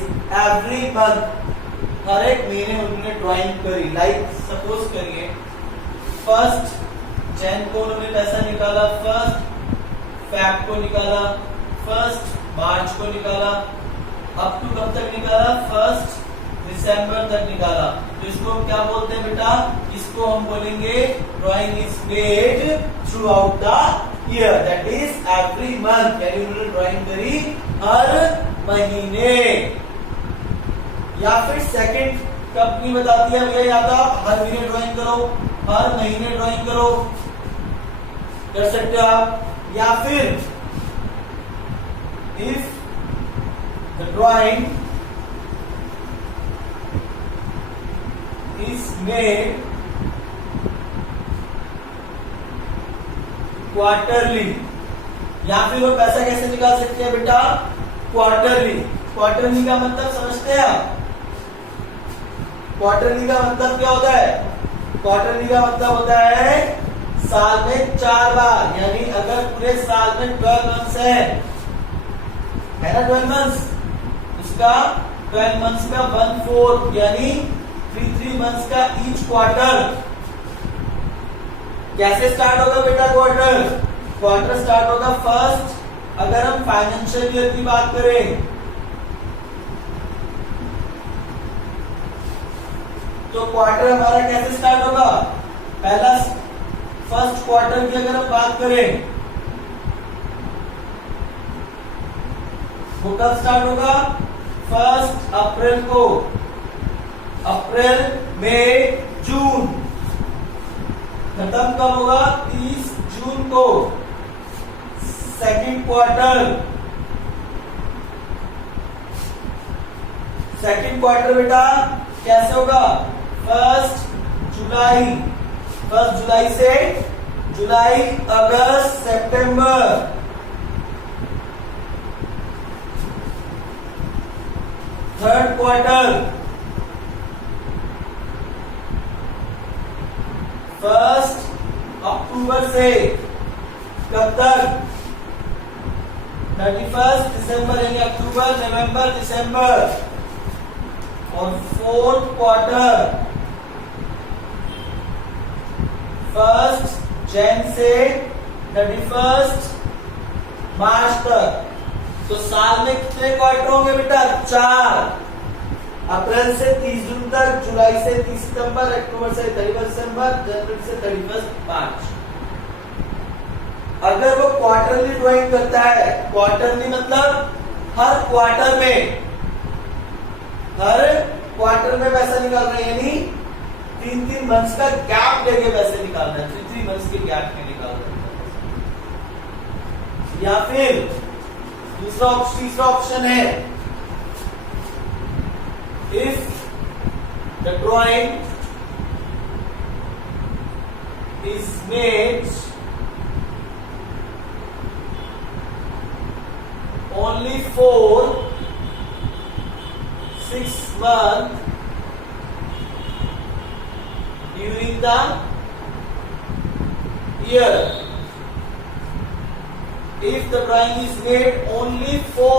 एवरी मंथ, हर एक महीने उन्होंने ड्राइंग करी। लाइक सपोज करिए 1 जनवरी को उन्होंने पैसा निकाला, 1 फरवरी को निकाला, 1 मार्च को निकाला, अप टू कब तक निकाला, 1 दिसंबर तक निकाला। तो इसको हम क्या बोलते हैं बेटा, इसको हम बोलेंगे drawing is made through out the year, that is every month, यानी उन्होंने ड्राइंग करी हर महीने। या फिर सेकंड कंपनी बताती है भैया या तो आप हर महीने ड्राइंग करो, हर महीने ड्राइंग करो, कर सकते हो आप। या फिर if the drawing is made quarterly, या फिर वो पैसा कैसे निकाल सकते हैं बेटा, क्वार्टरली। क्वार्टरली का मतलब समझते हैं आप, क्वार्टरली का मतलब क्या होता है, क्वार्टरली का मतलब होता है साल में 4 बार, यानी अगर पूरे साल में 12 मंथ्स है ना, 12 मंथ्स, उसका 12 मंथ्स का 1/4 यानी 3 मंथ्स का ईच क्वार्टर। कैसे स्टार्ट होगा बेटा क्वार्टर स्टार्ट होगा फर्स्ट, अगर हम फाइनेंशियल ईयर की बात करें तो क्वार्टर हमारा कैसे स्टार्ट होगा, पहला फर्स्ट क्वार्टर की अगर हम बात करें वो कब स्टार्ट होगा, 1 अप्रैल को, अप्रैल मई जून, खत्म कब होगा, 30 जून को। सेकंड क्वार्टर बेटा कैसे होगा, 1 जुलाई से जुलाई, अगस्त, सितंबर। थर्ड क्वार्टर 1 अक्टूबर से कब तक, 31 दिसंबर, यानी अक्टूबर, नवंबर, दिसंबर। और फोर्थ क्वार्टर 1 जनवरी से 31 मार्च तक। तो साल में कितने क्वार्टर होंगे बेटा, 4, अप्रैल से 30 जून तक, जुलाई से 30 सितंबर, अक्टूबर से 31 दिसंबर, जनवरी से 31 मार्च। अगर वो क्वार्टरली ड्राइंग करता है, क्वार्टरली मतलब हर क्वार्टर में पैसा निकाल रहे हैं, यानी 3 मंथ्स का गैप लेके पैसे निकालना है, 3 मंथ्स के गैप में निकाल रहे हैं। या फिर तीसरा ऑप्शन है if the drawing is made only for 6 months during the year, if the drawing is made only for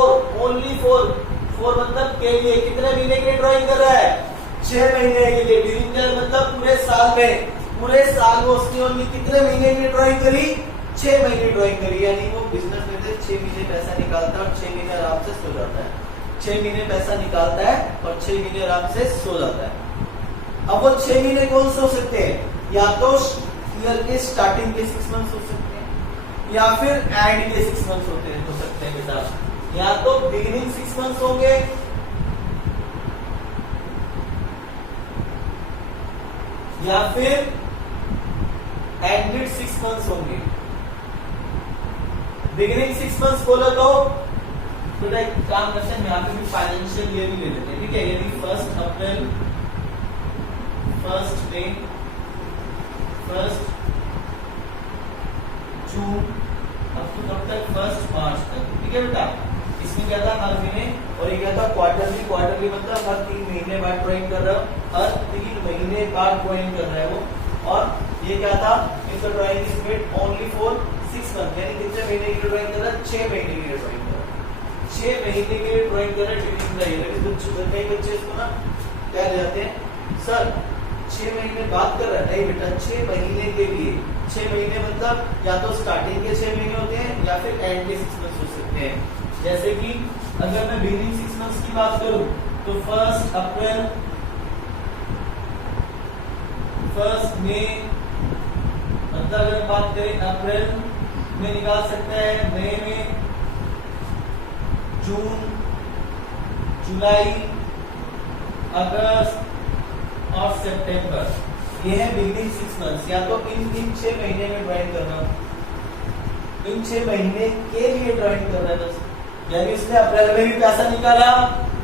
मतलब के लिए, कितने महीने के लिए ड्राइंग कर रहा है, 6 महीने के लिए। ड्यूरिंग द मतलब पूरे साल में उसने ओनली कितने महीने की ड्राइंग करी, 6 महीने ड्राइंग करी, यानी वो बिजनेस में से 6 महीने पैसा निकालता है और 6 महीने आराम से सो जाता है, 6 महीने पैसा निकालता है और 6 महीने आराम से सो जाता है। अब वो 6 महीने कौन से हो सकते हैं, या तो ईयर के स्टार्टिंग के 6 मंथ्स हो सकते हैं या फिर एंड के 6 मंथ्स हो सकते हैं बेटा। या तो बिगिनिंग 6 मंथ्स होंगे या फिर एंडेड 6 मंथ्स होंगे। बिगिनिंग 6 मंथ्स बोलो तो बेटा एक काम करते हैं, यहाँ पे भी फाइनेंशियल ईयर ही ले लेते हैं, ठीक है। यानी 1 अप्रैल 1 मई 1 जून अब तो कब तक 1 मार्च तक, ठीक है बेटा। इसमें क्या था हर महीने, और ये क्या था क्वार्टरली। क्वार्टरली मतलब हर 3 महीने बाद ड्राइंग कर रहा है, हर 3 महीने बाद ड्राइंग कर रहा है वो। और ये क्या था, इसका drawing is made only for 6 month, यानी कितने महीने की ड्राइंग कर रहा है, 6 महीने की ड्राइंग कर रहा है, 6 महीने के लिए ड्राइंग कर रहा है ड्यूरिंग द ईयर। कई बच्चे इसको ना क्या जाते हैं, सर 6 महीने बात कर रहा है, नहीं बेटा 6 महीने के लिए। 6 महीने मतलब या तो स्टार्टिंग के 6 महीने होते हैं या फिर एंड के 6 मंथ्स हो सकते हैं। जैसे कि अगर मैं बिगिनिंग 6 मंथ्स की बात करूं तो 1 अप्रैल 1 मई, मतलब अगर बात करें अप्रैल में निकाल सकते हैं, मई में, जून, जुलाई, अगस्त और सितंबर, ये है बिगिनिंग 6 मंथ्स। या तो इन 6 महीने में ड्राइंग करना, इन 6 महीने के लिए ड्राइंग कर रहा है बस। यानी उसने अप्रैल में भी पैसा निकाला,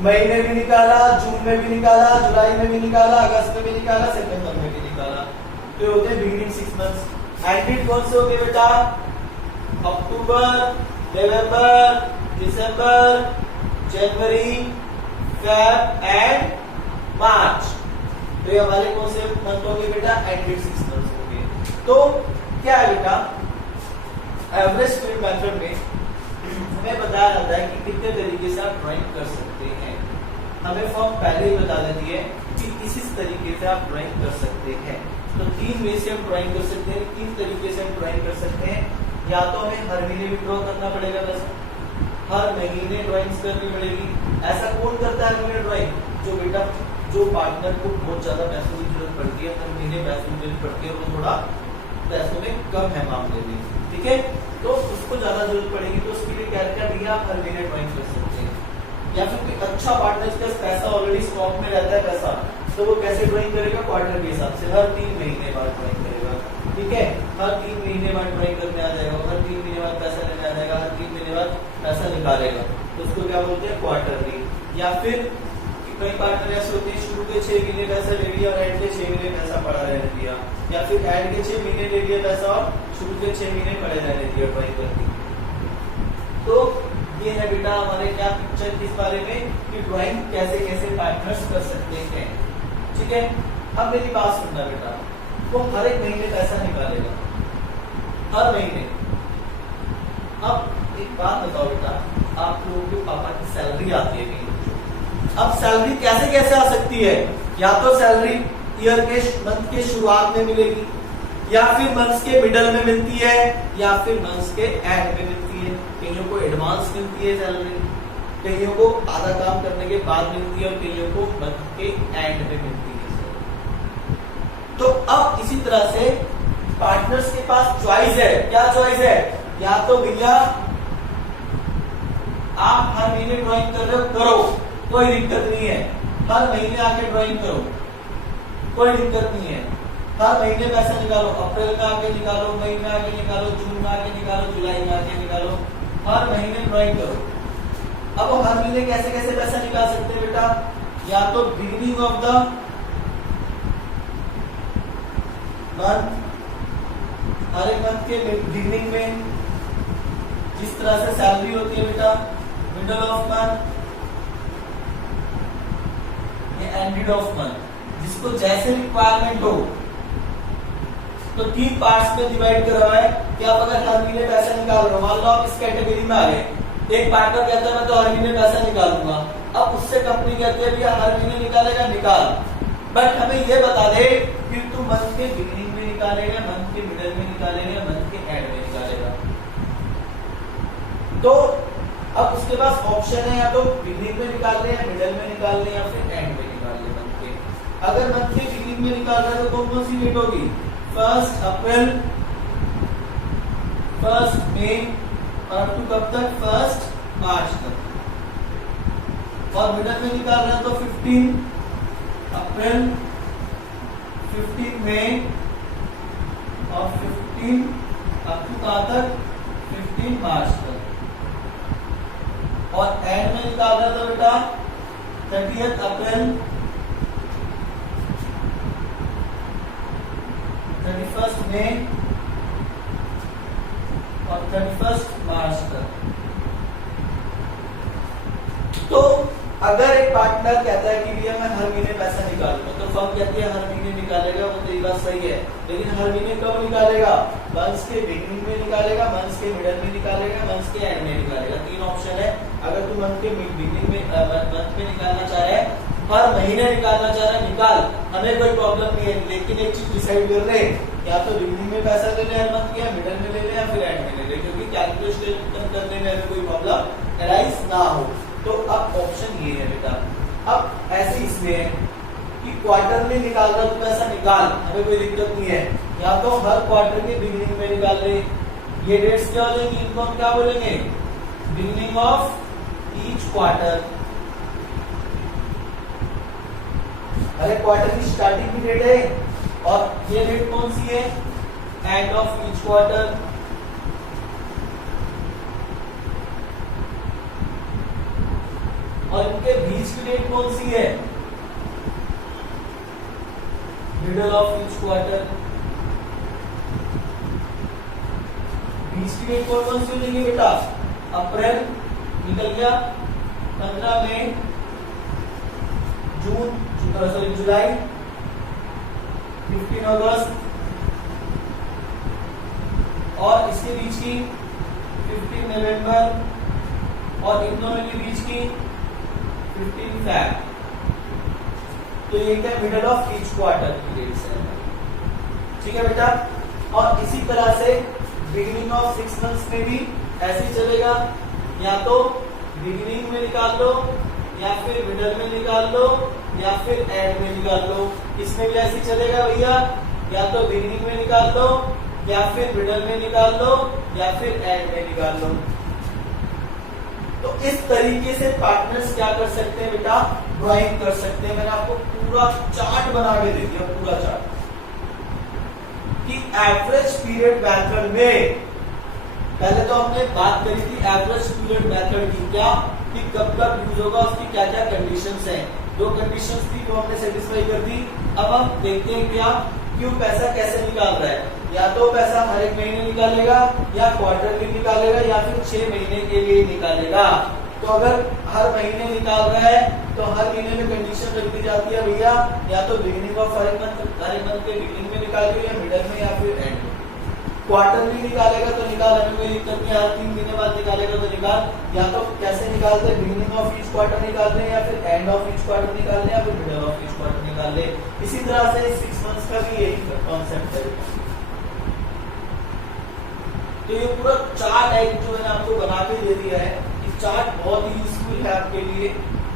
मई में भी निकाला, जून में भी निकाला, जुलाई में भी निकाला, अगस्त में भी निकाला, सितंबर में भी निकाला। तो होते हैं बिगिनिंग 6 मंथ्स। एंडेड कौन से होंगे बेटा, अक्टूबर, नवंबर, दिसंबर, जनवरी, फेब एंड मार्च। तो ये हमारे कौन से मंथ होंगे बेटा, एंडेड 6 मंथ्स होंगे। तो क्या है बेटा, एवरेज स्पीड मेथड में हमें बताया जाता है कि कितने तरीके से आप ड्राइंग कर सकते हैं। हमें फॉर्म पहले ही बता देती है कि इसी तरीके से आप ड्राइंग कर सकते हैं। तो 3 वे से हम ड्राइंग कर सकते हैं, 3 तरीके से हम ड्राइंग कर सकते हैं। या तो हमें हर महीने भी ड्रॉ करना पड़ेगा, वैसे हर महीने ड्राइंग्स करनी पड़ेगी। ऐसा कौन करता है हर महीने ड्राइंग, जो बेटा जो पार्टनर को बहुत ज्यादा पैसों की जरूरत पड़ती है, हर महीने पैसों की जरूरत पड़ती है, वो थोड़ा पैसों में कम है मामले में, ठीक है। तो उसको ज्यादा जरूरत पड़ेगी, तो उसके लिए क्या क्या आप हर महीने ड्राइंग कर सकते हैं। या फिर कोई अच्छा पार्टनर जिसका पैसा ऑलरेडी स्टॉक में रहता है पैसा, तो वो कैसे ड्राइंग करेगा, क्वार्टर के हिसाब से, हर 3 महीने बाद ड्राइंग करेगा, ठीक है। हर 3 महीने बाद ड्राइंग करने आ जाएगा, हर 3 महीने बाद पैसा लेने आ जाएगा, हर 3 महीने बाद पैसा निकालेगा, तो उसको क्या बोलते हैं, क्वार्टरली। या फिर कई पार्टनर ऐसे होते हैं, शुरू के 6 महीने पैसा ले लिया और एंड के 6 महीने पैसा पड़ा रहने दिया, या फिर एंड के 6 महीने ले लिया पैसा और शुरू के 6 महीने पड़े रहने दिया ड्राइंग करके। तो ये है बेटा हमारे क्या पिक्चर किस बारे में, कि ड्राइंग कैसे कैसे पार्टनर्स कर सकते हैं, ठीक है। अब मेरी बात सुनना बेटा, वो हर एक महीने पैसा निकालेगा, हर महीने। अब एक बात बताओ बेटा, आप लोगों के पापा की सैलरी आती है कहीं, अब सैलरी कैसे कैसे आ सकती है, या तो सैलरी ईयर के मंथ के शुरुआत में मिलेगी, या फिर मंथ के मिडल में मिलती है, या फिर मंथ के एंड में मिलती है। कईयों को एडवांस मिलती है सैलरी, कईयों को आधा काम करने के बाद मिलती है, और कईयों को मंथ के एंड में मिलती है। तो अब इसी तरह से पार्टनर्स के पास चॉइस है, क्या चॉइस है, या तो भैया आप हर महीने ड्राइंग कर रहे हो, करो, कोई दिक्कत नहीं है, हर महीने आके ड्राइंग करो, कोई दिक्कत नहीं है, हर महीने पैसा निकालो, अप्रैल का आके निकालो, मई में आके निकालो, जून में आके निकालो, जुलाई में आके निकालो, हर महीने ड्राइंग करो। अब हर महीने कैसे कैसे पैसा निकाल सकते हैं बेटा, या तो बिगिनिंग ऑफ द मंथ, हर एक मंथ के बिगिनिंग में जिस तरह से सैलरी होती है बेटा, middle of month, ended of month, जिसको जैसे रिक्वायरमेंट हो। तो 3 पार्ट्स में डिवाइड करा हुआ है कि आप अगर हर महीने पैसा निकाल रहे हो, मान लो आप इस कैटेगरी में आ गए, एक पार्टनर कहता है मैं तो हर महीने पैसा निकालूंगा, अब उससे कंपनी कहती है भैया हर महीने निकालेगा, निकाल, बट हमें ये बता दे कि तू मंथ के बिगिनिंग में निकालेगा, मंथ के मिडल में निकालेगा, मंथ के एंड में निकालेगा। तो अब उसके पास ऑप्शन है, या तो बिगिनिंग में निकाल ले, या मिडल में निकाल ले, या फिर एंड में निकाल ले मंथ के। अगर मंथ के बिगिनिंग में निकाल रहा है तो कौन कौन सी डेट होगी? 1 अप्रैल, 1 मई और अप टू कब तक? 1 मार्च तक। और मिडल में निकाल रहा है तो 15 अप्रैल, 15 मई और 15 अप टू कहां तक? 15 मार्च तक। और एंड में निकाल रहा था बेटा 30 अप्रैल, 31 मई और 31 मार्च तक। तो अगर एक पार्टनर कहता है कि भैया मैं हर महीने पैसा निकालूंगा, तो फर्म कहती है हर महीने निकालेगा, वो तेरी बात सही है, लेकिन हर महीने कब निकालेगा? मंथ के बिगिनिंग में निकालेगा, मंथ के मिडल में निकालेगा, मंथ के एंड में निकालेगा। 3 ऑप्शन है। अगर तू मंथ के बिगिनिंग में मंथ में निकालना चाह रहा है, हर महीने निकालना चाह रहा है, निकाल, हमें कोई प्रॉब्लम नहीं है। लेकिन एक चीज डिसाइड कर ले, या तो बिगिनिंग में पैसा ले ले हर मंथ के, या मिडल में ले ले, या फिर एंड में ले ले, क्योंकि कैलकुलेशन करने में हमें कोई प्रॉब्लम अराइज ना हो। तो अब ऑप्शन ये है बेटा। अब ऐसे इसमें है कि क्वार्टरली निकाल रहा तो पैसा निकाल, हमें कोई दिक्कत नहीं है। या तो हर क्वार्टर के बिगिनिंग में निकाल ले। ये डेट्स क्या हो जाएंगी? इनको हम क्या बोलेंगे? Beginning of each quarter. अरे क्वार्टर की स्टार्टिंग की डेट है, और ये डेट कौन सी है? End of each quarter. और इनके बीच की डेट कौन सी है? Middle of each quarter. बीच की डेट कौन सी हो जाएगी बेटा? अप्रैल निकल गया, 15 मई, जुलाई, 15 अगस्त, और इसके बीच की 15 नवंबर, और इन दोनों के बीच की 15 फैब। तो ये क्या? मिडल ऑफ ईच क्वार्टर की डेट्स है। ठीक है बेटा। और इसी तरह से बिगिनिंग ऑफ 6 मंथ्स में भी ऐसे ही चलेगा, या तो बिगिनिंग में निकाल लो, या फिर मिडल में निकाल लो, या फिर एंड में निकाल लो। इसमें भी ऐसे ही चलेगा भैया, या तो बिगिनिंग में निकाल लो, या फिर मिडल में निकाल लो, या फिर एंड में निकाल लो। तो इस तरीके से पार्टनर्स क्या कर सकते हैं बेटा? ड्राइंग कर सकते हैं। मैंने आपको पूरा चार्ट बना के दे दिया, पूरा चार्ट, कि एवरेज पीरियड मेथड में पहले तो हमने बात करी थी एवरेज पीरियड मेथड की, क्या कि कब कब यूज होगा, उसकी क्या क्या कंडीशंस हैं। 2 कंडीशंस थी जो हमने सेटिस्फाई कर दी। अब हम देखते हैं क्या क्यों पैसा कैसे निकाल रहा है। या तो पैसा हर एक महीने निकालेगा, या क्वार्टरली निकालेगा, या फिर 6 महीने के लिए निकालेगा। तो अगर हर महीने निकाल रहा है तो हर महीने में कंडीशन रख दी जाती है भैया, या तो बिगिनिंग ऑफ हर एक मंथ के बिगिनिंग में निकालिए, या मिडल में, या फिर एंड में। क्वार्टरली निकालेगा तो निकाल, हमें कोई दिक्कत नहीं। हर 3 महीने बाद निकालेगा तो निकाल। या तो कैसे निकालते हैं? बिगिनिंग ऑफ ईच क्वार्टर निकाल लें, या फिर एंड ऑफ ईच क्वार्टर निकाल लें, या फिर मिडल ऑफ ईच क्वार्टर निकाल लें। इसी तरह से 6 मंथ्स का भी यही कॉन्सेप्ट है। तो ये पूरा चार्ट है जो मैंने आपको बना के दे दिया है। ये चार्ट बहुत ही यूजफुल है आपके लिए,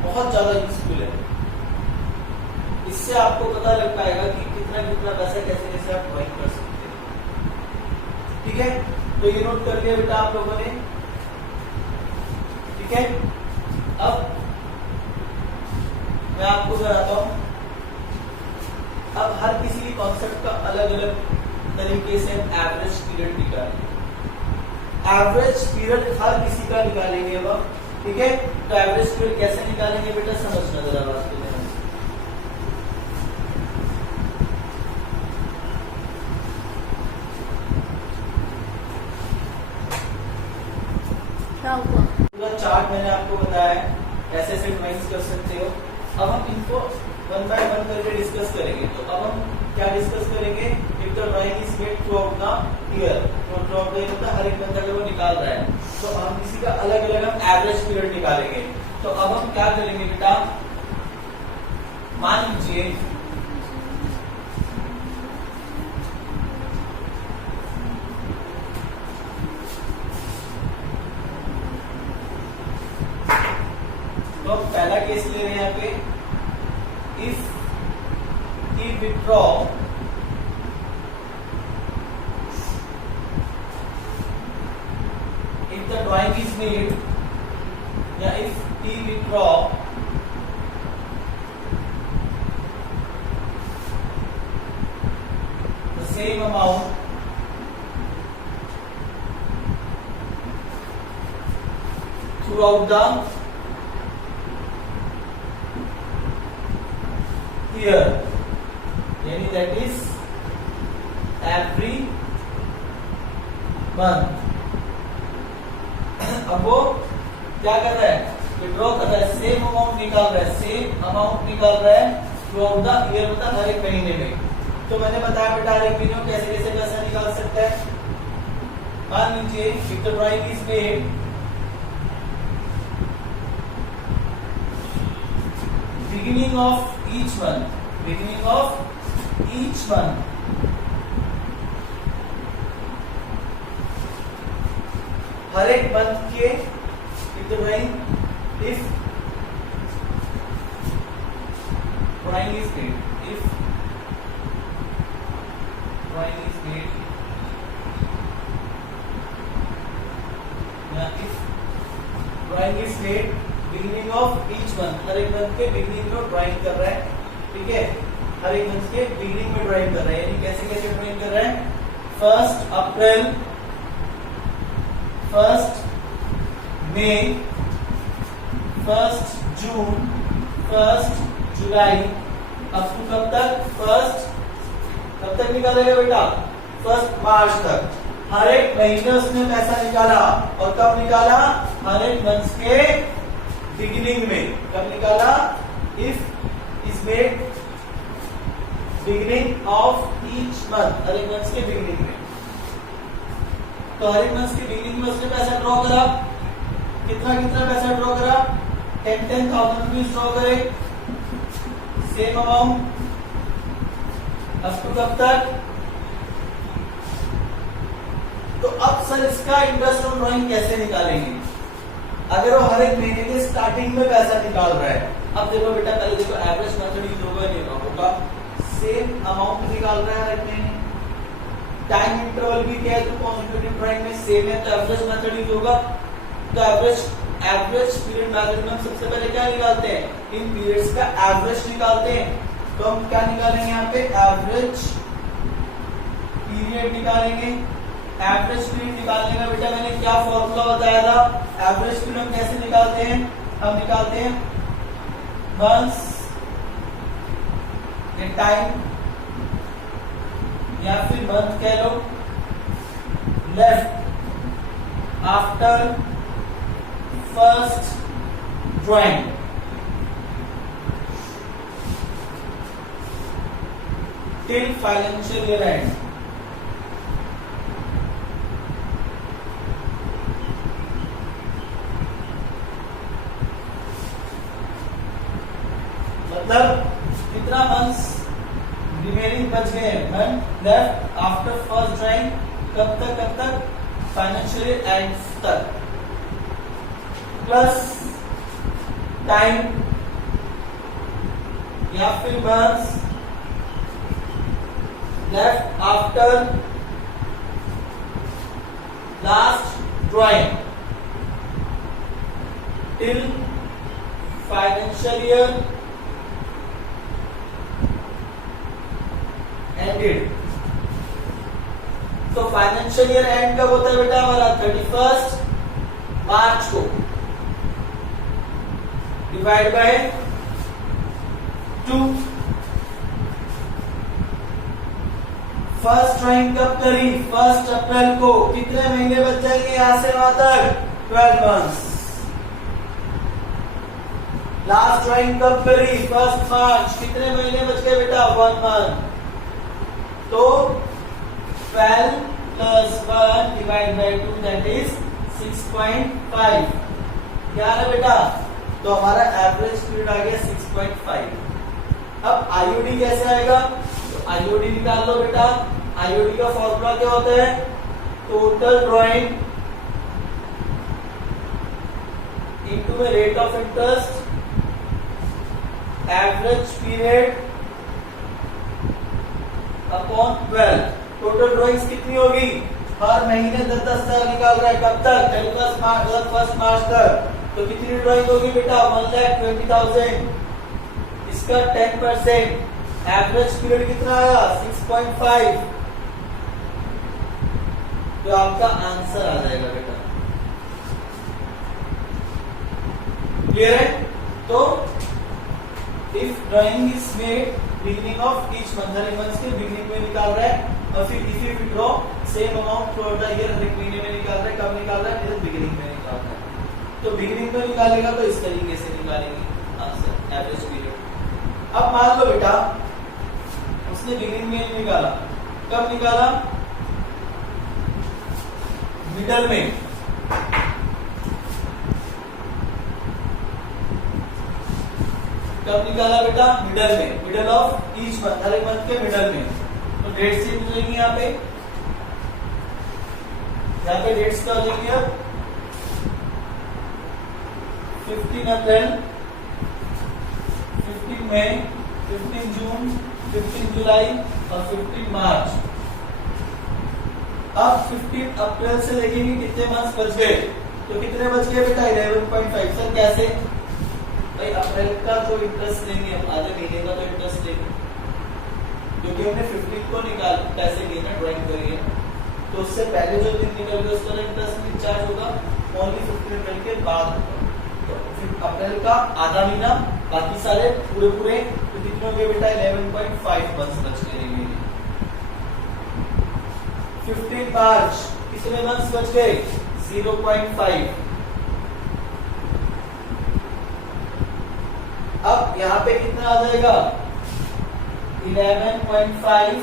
बहुत ज्यादा यूजफुल है। इससे आपको पता लग पाएगा कि कितना कितना पैसा कैसे कैसे आप ड्राइंग कर सकते हैं। ठीक है, तो ये नोट कर लिया बेटा आप लोगों ने। ठीक है, अब मैं आपको बताता हूं। अब हर किसी कॉन्सेप्ट का अलग अलग तरीके से एवरेज पीरियड निकालेंगे। एवरेज पीरियड हर किसी का निकालेंगे अब। ठीक है, तो एवरेज पीरियड कैसे निकालेंगे बेटा, समझना जरा बात को। पूरा चार्ट मैंने आपको बताया है, ऐसे ऐसे ड्राइंग्स कर सकते हो। अब हम इनको 1 बाय 1 करके डिस्कस करेंगे। तो अब हम क्या डिस्कस करेंगे? If the drawing is made through out the year, तो थ्रू आउट द ईयर मतलब हर एक मंथ अगर वो निकाल रहा है, तो हम किसी का अलग अलग हम एवरेज पीरियड निकालेंगे। तो अब हम क्या करेंगे बेटा, मान लीजिए तो पहला केस ले रहे हैं यहाँ पे, if he withdraw if the drawing is made, yeah, if he withdraw the same amount throughout the year, यानी that is every month. अब वो क्या कर रहा है, विड्रॉ कर रहा है, सेम अमाउंट निकाल रहा है, सेम अमाउंट निकाल रहा है थ्रू आउट द ईयर, मतलब हर एक महीने में. तो मैंने बताया बेटा हर एक महीने में कैसे कैसे पैसा निकाल सकता है. मान लीजिए if the drawing is made beginning of each month, beginning of each month, हर एक मंथ के if the drawing is made, if drawing is made, yeah, if drawing is made beginning of each month, हर एक month के beginning में drawing कर रहा है. ठीक है, हर एक मंथ के बिगिनिंग में ड्राइंग कर रहा है, यानी कैसे कैसे ड्राइंग कर रहा है. 1 अप्रैल, 1 मई, 1 जून, 1 जुलाई, अब तू कब तक, कब तक निकालेगा बेटा, 1 मार्च तक. हर एक महीने उसने पैसा निकाला, और कब निकाला, हर एक मंथ के बिगिनिंग में. कब निकाला, if is made beginning of each month, हर एक मंथ के बिगिनिंग में. तो हर एक मंथ के बिगिनिंग में उसने पैसा ड्रॉ करा, कितना कितना पैसा ड्रॉ करा, 10,000 रुपीज ड्रॉ करे, सेम अमाउंट अब तो कब तक. तो अब सर इसका इंटरेस्ट ऑन ड्रॉइंग कैसे निकालेंगे, अगर वो हर एक महीने के स्टार्टिंग में पैसा निकाल रहा है. अब देखो बेटा, पहले देखो एवरेज मेथड यूज होगा, नहीं होगा, सेम अमाउंट निकाल रहा है हर एक महीने. टाइम इंटरवल भी क्या है, तो कॉन्सेक्यूटिव ड्राइंग में सेम है, तो एवरेज मेथड यूज होगा. तो एवरेज पीरियड मेथड में हम सबसे पहले क्या निकालते हैं, इन पीरियड्स का एवरेज निकालते हैं. तो हम क्या निकालेंगे, यहाँ पे एवरेज पीरियड निकालेंगे. एवरेज पीरियड निकालने का बेटा मैंने क्या फॉर्मूला बताया था, एवरेज पीरियड हम कैसे निकालते हैं, हम निकालते हैं मंथ्स के टाइम, या फिर मंथ कह लो, left after first drawing, till financial year end. मतलब कितना मंथ्स रिमेनिंग बच गए हैं, month left after first drawing, कब तक फाइनेंशियल एंड तक, प्लस टाइम या फिर months left after last drawing till financial year ended. तो फाइनेंशियल ईयर एंड कब होता है बेटा हमारा, 31 मार्च को, डिवाइड बाय 2. फर्स्ट ड्राइंग कब करी, 1 अप्रैल को, कितने महीने बच जाएंगे यहां से वहां तक, 12 मंथ्स. लास्ट ड्राइंग कब करी, 1 मार्च, कितने महीने बच गए बेटा, 1 मंथ. तो 12 plus 1 divided by 2 that is 6.5. क्या है बेटा, तो हमारा एवरेज पीरियड आ गया 6.5. अब आईओडी कैसे आएगा, तो आईओडी निकाल लो बेटा. आईओडी का फॉर्मूला क्या होता है, total drawing into rate of interest, average period upon 12। Total drawings कितनी होगी? हर महीने 10-10 निकाल रहा है, कब तक? 1 मार्च तक। तो कितनी ड्राइंग होगी बेटा? 1,20,000। इसका 10%, एवरेज पीरियड कितना आया? 6.5। तो आपका आंसर आ जाएगा बेटा। क्लियर है? तो if drawing is made beginning of each month, हर मंथ के बिगिनिंग में निकाल रहा है, और फिर if you withdraw same amount through the year, हर महीने में निकाल रहा है, कब निकाल रहा है? बिगिनिंग में निकाल रहा है। तो बिगिनिंग में निकालेगा तो इस तरीके से निकालेंगे आंसर, एवरेज पीरियड। अब मान लो बेटा उसने बिगिनिंग में नहीं निकाला, कब निकाला? मिडल में। कब निकाला बेटा? मिडल में, मिडल ऑफ ईच मंथ, हर एक मंथ के मिडल में। तो डेट चेंज हो जाएंगी यहाँ पे डेट्स क्या हो जाएंगी? अब 15 अप्रैल, 15 मई, 15 जून, 15 जुलाई और 15 मार्च। अब 15 अप्रैल से देखेंगे कितने मंथ्स बच गए। तो कितने बच गए बेटा? 11.5। सर कैसे? भाई अप्रैल का तो इंटरेस्ट लेंगे, आधे महीने का तो इंटरेस्ट लेंगे, क्योंकि हमने 15 को निकाल पैसे लिए ना, ड्राइंग करिए, तो उससे पहले जो दिन निकल गया उसका इंटरेस्ट भी चार्ज होगा, ओनली 15 अप्रैल के बाद होगा। तो फिर अप्रैल का आधा महीना, बाकी सारे पूरे तो कितने हो गए बेटा? 11.5 मंथ्स बच गए रिमेनिंग। 15 मार्च कितने मंथ्स बच गए? 0.5। अब यहाँ पे कितना आ जाएगा? 11.5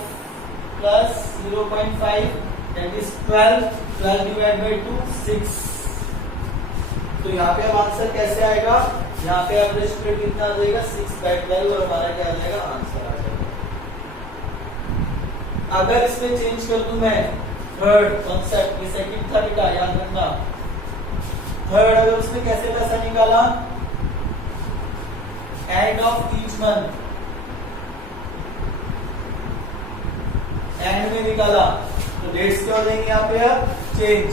plus 0.5 that is 12 divide by 2 6। तो यहाँ पे अब आंसर कैसे आएगा? यहाँ पे एवरेज पीरियड कितना आ जाएगा? 6/12 और हमारा क्या आ जाएगा? आंसर आ जाएगा। अगर इसमें चेंज कर दूं मैं थर्ड कॉन्सेप्ट, ये सेकंड था बेटा, याद रखना। थर्ड अगर उसने कैसे पैसा निकाला? And of each month, and में निकाला, तो डेट्स क्या हो जाएंगे यहाँ पे? अब चेंज।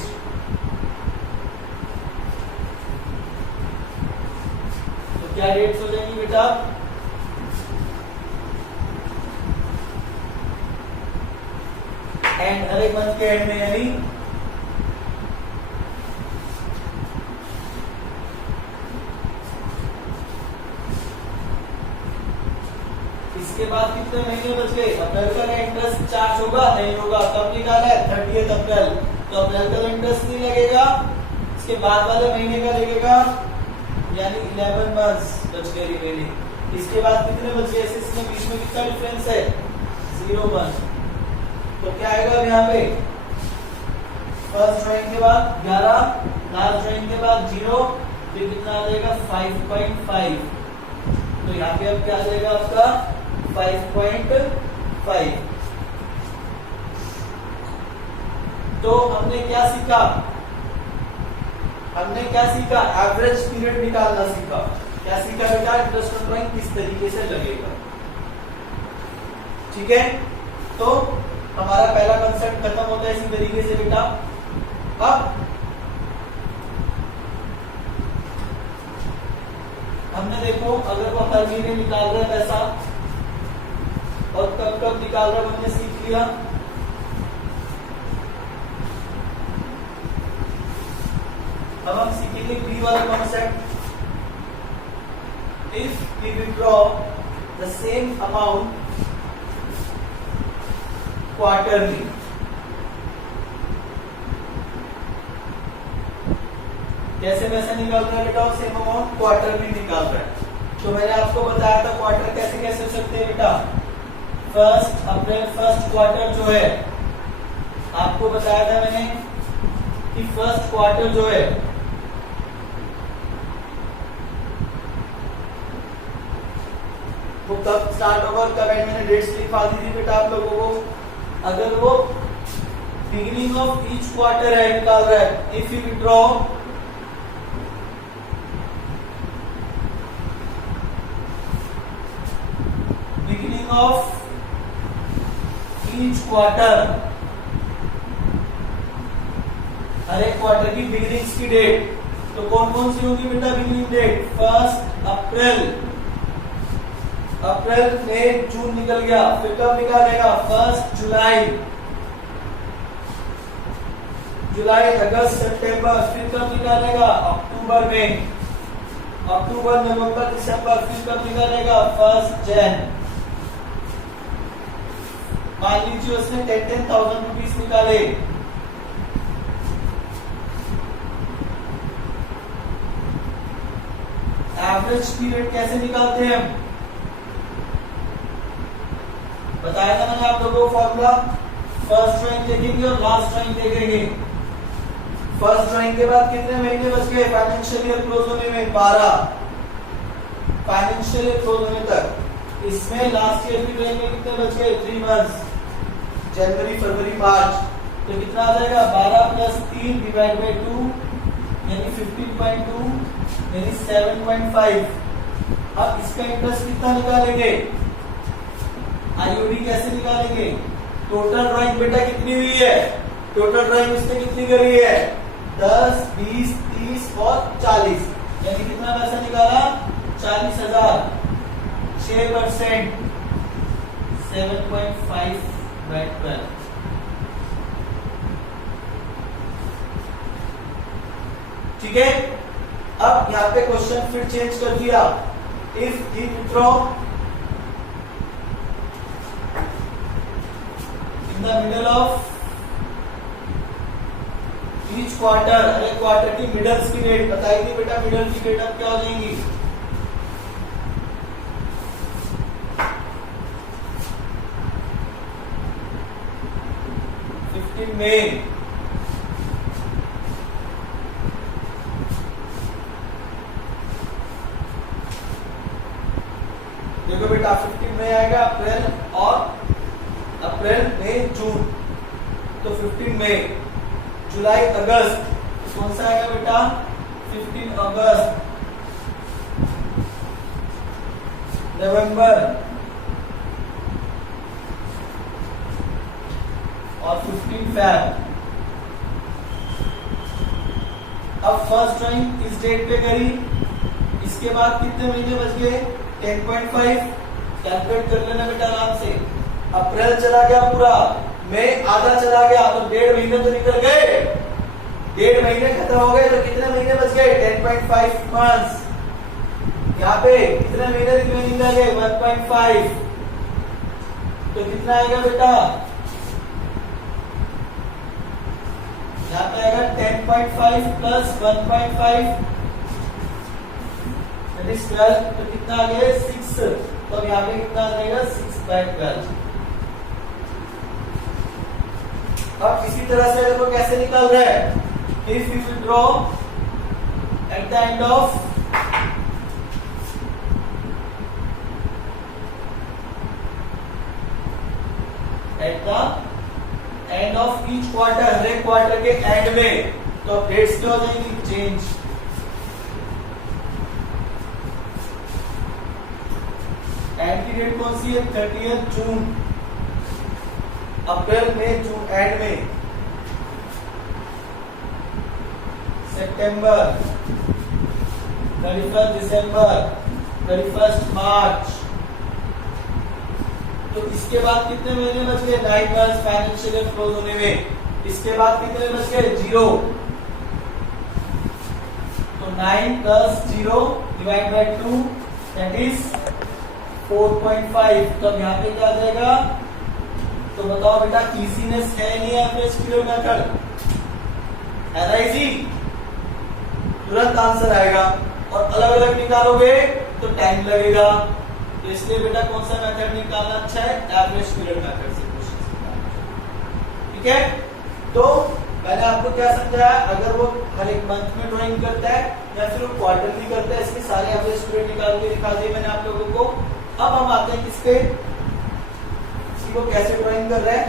तो क्या डेट्स हो जाएंगी बेटा? एंड, हर एक मंथ के एंड में, यानी इसके बाद कितने महीने बच गए? अप्रैल का इंटरेस्ट चार्ज होगा? नहीं होगा। कब निकाला है? 30 अप्रैल। तो अप्रैल का इंटरेस्ट नहीं लगेगा, इसके बाद वाले महीने का लगेगा, यानी 11 मंथ्स बच गए रिमेनिंग। इसके बाद कितने बच गए? इसमें बीच में कितना डिफरेंस है? 0 मंथ। तो क्या आएगा अब यहाँ पे? फर्स्ट ड्राइंग के बाद 11, लास्ट ड्राइंग के बाद 0, फिर कितना आ जाएगा? 5.5। तो यहाँ पे अब क्या आ जाएगा आपका? 5.5। तो हमने क्या सीखा? एवरेज पीरियड निकालना सीखा। क्या सीखा बेटा? इंटरेस्ट ऑन ड्राइंग किस तरीके से लगेगा। ठीक है, तो हमारा पहला कंसेप्ट खत्म होता है इसी तरीके से बेटा। अब हमने देखो, अगर वो हर महीने निकाल रहा है पैसा और कब कब निकाल रहा है हमने सीख लिया। अब हम सीखेंगे बी वाला concept. If we withdraw the same amount quarterly, कैसे पैसा निकाल रहा है बेटा? सेम अमाउंट क्वार्टरली निकाल रहा है। तो मैंने आपको बताया था क्वार्टर कैसे कैसे हो सकते हैं बेटा। फर्स्ट अप्रैल, फर्स्ट क्वार्टर जो है, आपको बताया था मैंने कि फर्स्ट क्वार्टर जो है वो कब स्टार्ट होगा और कब एंड, मैंने डेट्स लिखवा दी थी बेटा आप लोगों को। अगर वो बिगिनिंग ऑफ ईच क्वार्टर है निकाल रहा है, if you withdraw beginning of each quarter, हर एक क्वार्टर की बिगिनिंग्स की डेट। तो कौन कौन सी होगी बेटा बिगिनिंग डेट? 1 अप्रैल, अप्रैल मई जून निकल गया, फिर कब निकालेगा? 1 जुलाई, जुलाई अगस्त सितंबर, फिर कब निकालेगा? अक्टूबर में, अक्टूबर नवंबर दिसंबर, फिर कब निकालेगा? 1 जन। मान लीजिए उसने 10,000 रुपीज निकाले, एवरेज पीरियड कैसे निकालते हैं हम? बताया था मैंने आप लोगों को फॉर्मूला। फर्स्ट ड्राइंग देखेंगे और लास्ट ड्राइंग देखेंगे। फर्स्ट ड्राइंग के बाद कितने महीने बच गए फाइनेंशियल ईयर क्लोज होने में? 12 फाइनेंशियल ईयर क्लोज होने तक। इसमें लास्ट ईयर की ड्राइंग में कितने बच गए? 3 मंथ्स, जनवरी फरवरी मार्च। तो कितना आ जाएगा? 12 प्लस 3 डिवाइड बाई 2 यानी 15.2 यानी 7.5। अब इसका इंटरेस्ट कितना निकालेंगे? आईओडी कैसे निकालेंगे? टोटल ड्राइंग बेटा कितनी हुई है? टोटल ड्राइंग इसने कितनी करी है? 10, 20, 30 और 40, यानी कितना पैसा निकाला? 40,000। 6% 7.5/12। ठीक है। अब यहाँ पे क्वेश्चन फिर चेंज कर दिया। If he withdraw in the middle of each quarter, अरे क्वार्टर की मिडल्स की डेट बताई थी बेटा, मिडल की डेट अब क्या हो जाएंगी? मई। देखो बेटा 15 मई आएगा, अप्रैल और अप्रैल मई जून, तो 15 मई। जुलाई अगस्त तो कौन सा आएगा बेटा? 15 अगस्त। नवंबर और 15 फैब। अब फर्स्ट ड्राइंग इस डेट पे करी, इसके बाद कितने महीने बच गए? 10.5। कैलकुलेट कर लेना बेटा आराम से। अप्रैल चला गया पूरा, मई आधा चला गया, तो 1.5 महीने तो निकल गए। 1.5 महीने खत्म हो गए, तो कितने महीने बच गए? 10.5 मंथ्स। यहाँ पे कितने महीने निकल गए? 1.5। तो कितना आएगा बेटा? यहाँ पे आएगा 10.5 प्लस 1.5 12, तो कितना आ गया? 6। तो यहाँ पे कितना आ जाएगा? 6/12। अब इसी तरह से देखो कैसे निकल रहा है। If you withdraw at the end of end of each quarter, हर एक क्वार्टर के एंड में, तो डेट्स क्या हो जाएंगी? चेंज। एंड की डेट कौन सी है? 30 जून। अप्रैल में, जून एंड में, सितंबर, 31 दिसंबर, 31 मार्च। तो इसके बाद कितने महीने बच गए? 9 मंथ्स फाइनेंशियल ईयर क्लोज होने में। इसके बाद कितने बच गए? 0। तो 9 plus 0 divide by 2 that is 4.5। तो यहाँ पे क्या आ जाएगा? तो बताओ बेटा, इजीनेस है नहीं एवरेज पीरियड मेथड? है ना इजी? तुरंत आंसर आएगा। और अलग अलग निकालोगे तो टाइम लगेगा, तो इसलिए बेटा कौन सा मेथड निकालना अच्छा है? एवरेज पीरियड मेथड से क्वेश्चन निकालना। ठीक है। तो मैंने आपको क्या समझाया? अगर वो हर एक मंथ में ड्राइंग करता है या फिर वो क्वार्टरली करता है, इसके सारे एवरेज पीरियड निकाल के दिखा दिए मैंने आप लोगों को। अब हम आते हैं किस पे? वो कैसे ड्राइंग कर रहा है।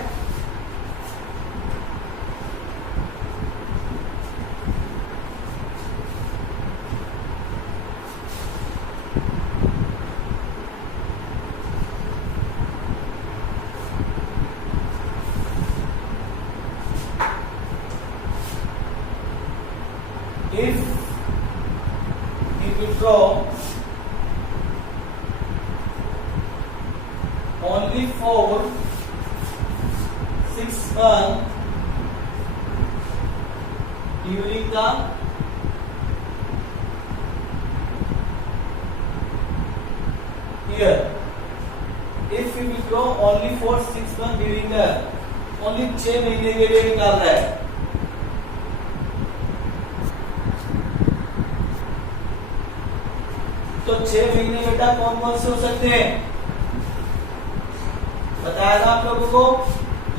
only for 6 months during the year. If you withdraw only for 6 months during the only 6 महीने के लिए निकाल रहा है, तो 6 महीने बेटा कौन कौन से हो सकते हैं बताया था आप लोगों को।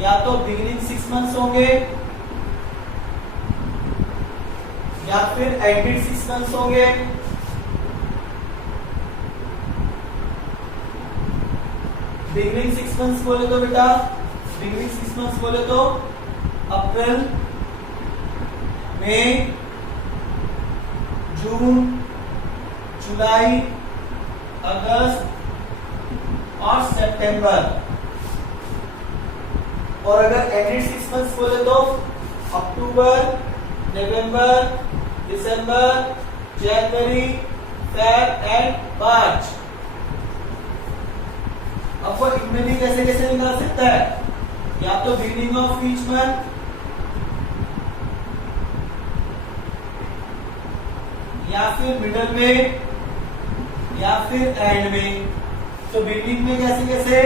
या तो बिगिनिंग 6 मंथ्स होंगे या फिर एंडेड 6 मंथ्स होंगे। बिगिनिंग 6 मंथ्स बोले तो बेटा बिगिनिंग 6 मंथ्स बोले तो अप्रैल, मई, जून, जुलाई, अगस्त और सितंबर। और अगर एंडेड 6 मंथ्स बोले तो अक्टूबर, नवंबर, दिसंबर, जनवरी, फेब एंड मार्च। अब वो इनमें भी कैसे कैसे निकाल सकता है, या तो बिगिनिंग ऑफ ईच मंथ या फिर मिडल में या फिर एंड में। तो बिगिनिंग में कैसे कैसे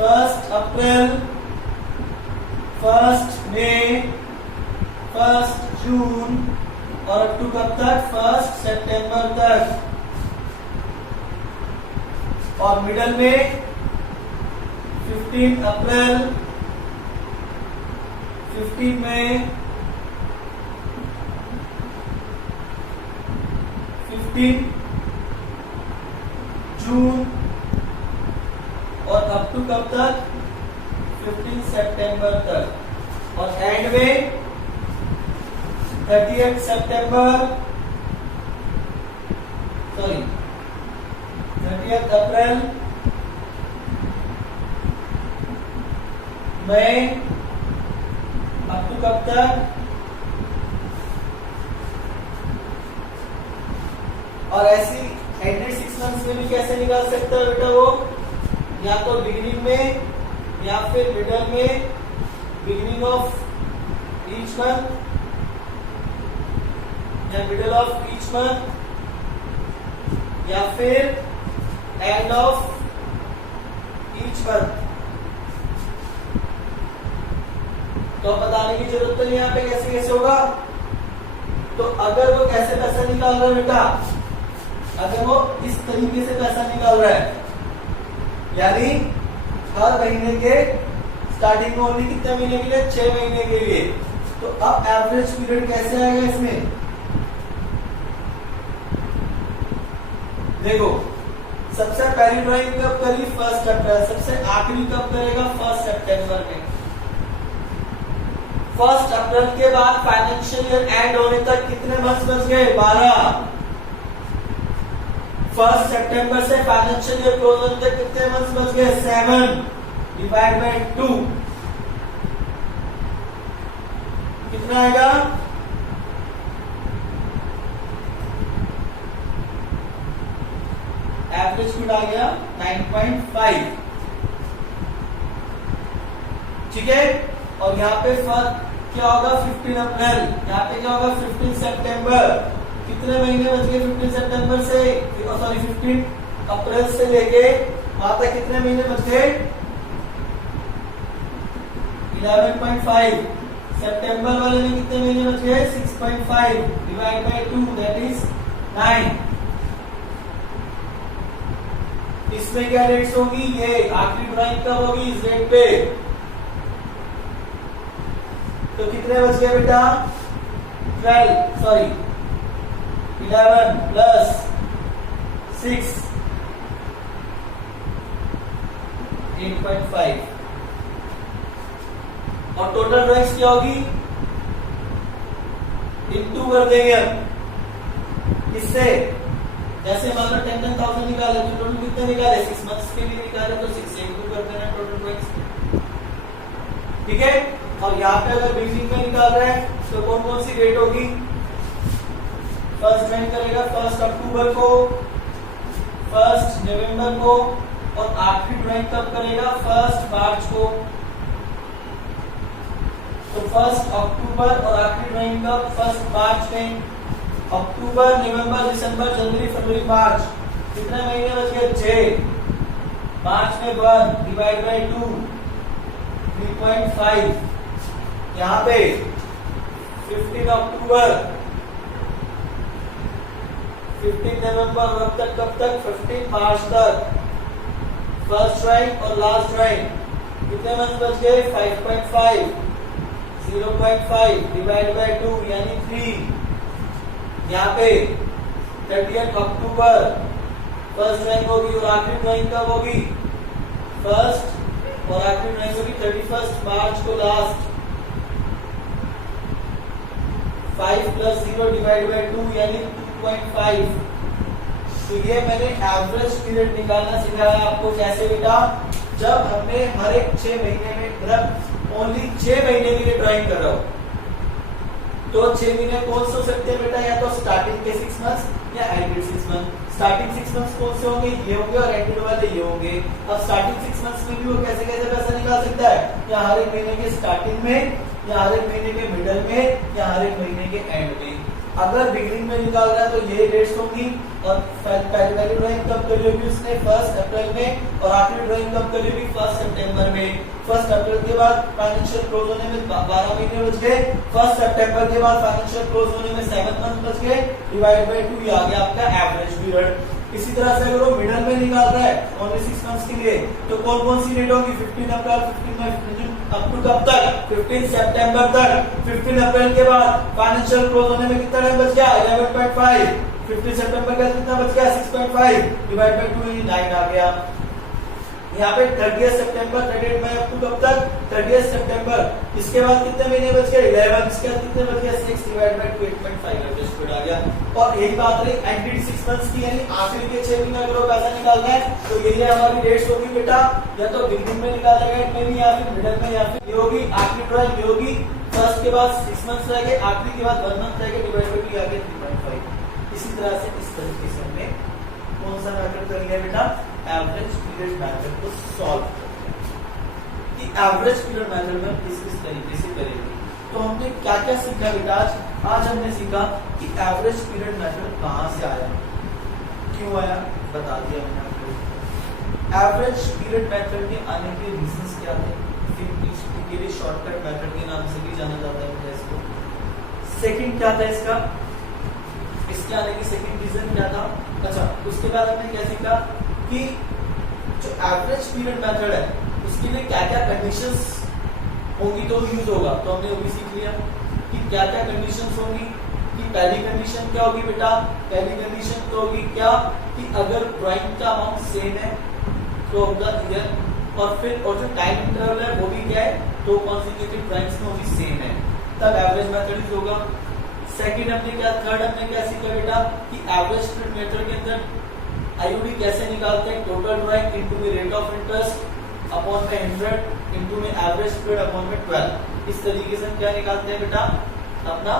1 अप्रैल, 1 मई, 1 जून और अप टू कब तक 1 सितंबर तक। और मिडल में 15 अप्रैल, 15 मई, 15 जून और अप टू कब तक 15 सितंबर तक। और एंड में 30 सितंबर, सॉरी 30 अप्रैल, मई अप टू कब तक। और ऐसी एंडेड 6 मंथ्स में भी कैसे निकाल सकता है बेटा वो, या तो बिगिनिंग में या फिर मिडल में, बिगिनिंग ऑफ ईच मंथ या मिडल ऑफ ईच मंथ या फिर एंड ऑफ ईच मंथ। तो बताने की जरूरत तो नहीं यहाँ पे कैसे कैसे होगा। तो अगर वो कैसे पैसा निकाल रहा है बेटा, अगर वो इस तरीके से पैसा निकाल रहा है, यानी हर महीने के स्टार्टिंग में ओनली कितने महीने के लिए 6 महीने के लिए, तो अब एवरेज पीरियड कैसे आएगा इसमें देखो। सबसे पहली ड्राइंग कब करी 1 अप्रैल, सबसे आखिरी कब करेगा 1 सितंबर में। 1 अप्रैल के बाद फाइनेंशियल ईयर एंड होने तक कितने मंथ्स बच गए 12। 1 सितंबर से फाइनेंशियल ईयर क्लोज होने तक कितने मंथ्स बच गए 7 डिवाइड बाय 2 कितना आएगा एवरेज पीरियड आ गया 9.5। ठीक है। और यहाँ पे क्या होगा 15 अप्रैल, यहाँ पे क्या होगा 15 सितंबर। कितने महीने बच गए 15 सितंबर से, सॉरी 15 अप्रैल से लेके वहां तक कितने महीने बच गए 11.5। सितंबर वाले में कितने महीने बच गए 6.5 डिवाइड बाय 2 दैट इज 9। इसमें क्या रेट्स होगी, ये आखिरी ड्राइंग कब होगी इस रेट पे। तो कितने बच गए बेटा 12 सॉरी 11 प्लस 6 8.5। और टोटल ड्राइंग्स क्या होगी इनटू कर देंगे हम इससे। जैसे मान लो 10,000 निकाले तो टोटल कितने निकाले 6 मंथ्स के लिए निकाले तो 6 से इनटू कर देना टोटल ड्राइंग्स। ठीक है। और यहाँ पे अगर बिगिनिंग में निकाल रहे हैं तो कौन कौन सी डेट होगी, फर्स्ट ज्वाइन करेगा 1 अक्टूबर को, 1 नवंबर को, और आखिरी ड्राइंग कब करेगा? 1 मार्च को। तो 1 अक्टूबर और आखिरी ड्राइंग कब? 1 मार्च में। अक्टूबर, नवंबर, दिसंबर, जनवरी, फरवरी, मार्च, कितने महीने बच गए? 6। मार्च में 1 डिवाइड बाय 2 3.5। यहाँ पे 15 अक्टूबर, 15 नवंबर, अब तक कब तक? 15 मार्च तक। फर्स्ट ड्राइंग और लास्ट ड्राइंग कितने मंथ बच गए? 5.5। 0.5 डिवाइड बाय 2 यानी 3। यहाँ पे 30 अक्टूबर फर्स्ट ड्राइंग होगी और आखिरी ड्राइंग कब होगी? फर्स्ट और आखिरी ड्राइंग होगी 31 मार्च को लास्ट। 5 + 0 डिवाइड बाय 2 यानी 2.5। तो ये मैंने एवरेज पीरियड निकालना सिखाया आपको। कैसे बेटा? जब हमने हर एक 6 महीने में, मतलब ओनली 6 महीने के लिए ड्राइंग कर रहा हूं, तो 6 महीने कौन से हो सकते हैं बेटा? या तो स्टार्टिंग के 6 मंथ्स या एंडेड 6 मंथ। स्टार्टिंग 6 मंथ्स कौन से होंगे? ये होंगे और एंडेड वाले ये होंगे। अब स्टार्टिंग 6 मंथ्स में भी वो कैसे कैसे पैसा निकाल सकता है? या हर एक महीने के स्टार्टिंग में, या हर एक महीने के मिडल में, या हर एक महीने के एंड में। अगर बिगिनिंग में निकाल रहा है तो ये डेट्स होंगी। और पहली वाली ड्राइंग कब करी होगी उसने? 1 अप्रैल में। और आखिरी ड्राइंग कब करी होगी? 1 सितंबर में। 1 अप्रैल के बाद फाइनेंशियल क्लोज होने में 12 महीने बच गए। 1 सितंबर के बाद फाइनेंशियल क्लोज होने में 7 मंथ बच गए। डिवाइड बाय 2 आ गया आपका एवरेज पीरियड। इसी तरह से अगर वो मिडल में निकाल रहा है ओनली 6 मंथ्स के लिए, तो कौन कौन सी डेट होगी? 15 अप्रैल, 15 मई, अप टू कब तक? 15 सितंबर तक। 15 अप्रैल के बाद फाइनेंशियल क्लोज होने में कितना टाइम बच गया? 11.5। 15 सितंबर का कितना बच गया? 6.5 डिवाइड बाय 2 9 आ गया। यहाँ पे 30 सितंबर, 30 मई, अप टू कब तक? 30 सितंबर। इसके बाद कितने महीने बच गए? 11। इसके बाद कितने बच गए? 6 डिवाइड बाय 2 8.5 एवरेज पीरियड आ गया। और यही बात रही एंडेड 6 मंथ्स की, यानी आखिरी के 6 महीने अगर पैसा निकालना है तो यही हमारी डेट्स होगी बेटा। या तो बिगिनिंग में निकालेगा इनमें भी, या फिर मिडल में, या फिर ये होगी आखिरी ड्राइंग ये होगी। फर्स्ट के बाद 6 मंथ्स रह गए, आखिरी के बाद 1 मंथ रह गए, डिवाइड बाय 2 आ गया 3.5। इसी तरह से इस तरीके से हमने कौन सा मेथड कर लिया बेटा? एवरेज पीरियड मेथड को सॉल्व करते हैं। कि एवरेज पीरियड मेथड में किस किस तरीके से करेंगे। तो हमने क्या क्या सीखा बेटा? आज हमने सीखा कि एवरेज पीरियड मेथड कहां से आया, क्यों आया, बता दिया मैंने आपको। एवरेज पीरियड मेथड के आने के रीजंस क्या थे, फिर इसके लिए शॉर्टकट मेथड के नाम से भी जाना जाता है इसको। सेकंड क्या था इसका, इसके आने की सेकंड रीजन क्या था? अच्छा, उसके बाद हमने क्या सीखा कि जो एवरेज पीरियड मेथड है उसके लिए क्या क्या कंडीशंस होंगी तो यूज होगा। तो हमने वो भी सीख लिया कि क्या क्या कंडीशंस होंगी। कि पहली कंडीशन क्या होगी बेटा? पहली कंडीशन तो होगी क्या कि अगर ड्राइंग का अमाउंट सेम है तो ऑफ द ईयर, और फिर और जो टाइम इंटरवल है वो भी क्या है, तो कॉन्सेक्यूटिव ड्राइंग्स में वो भी सेम है, तब एवरेज मेथड यूज होगा। सेकंड हमने क्या, थर्ड हमने क्या सीखा बेटा कि एवरेज पीरियड मेथड के अंदर आईओडी कैसे निकालते हैं? टोटल ड्राइंग इनटू में रेट ऑफ इंटरेस्ट अपॉन में 100 इनटू में एवरेज पीरियड अपॉन में 12। इस तरीके से क्या निकालते हैं बेटा? अपना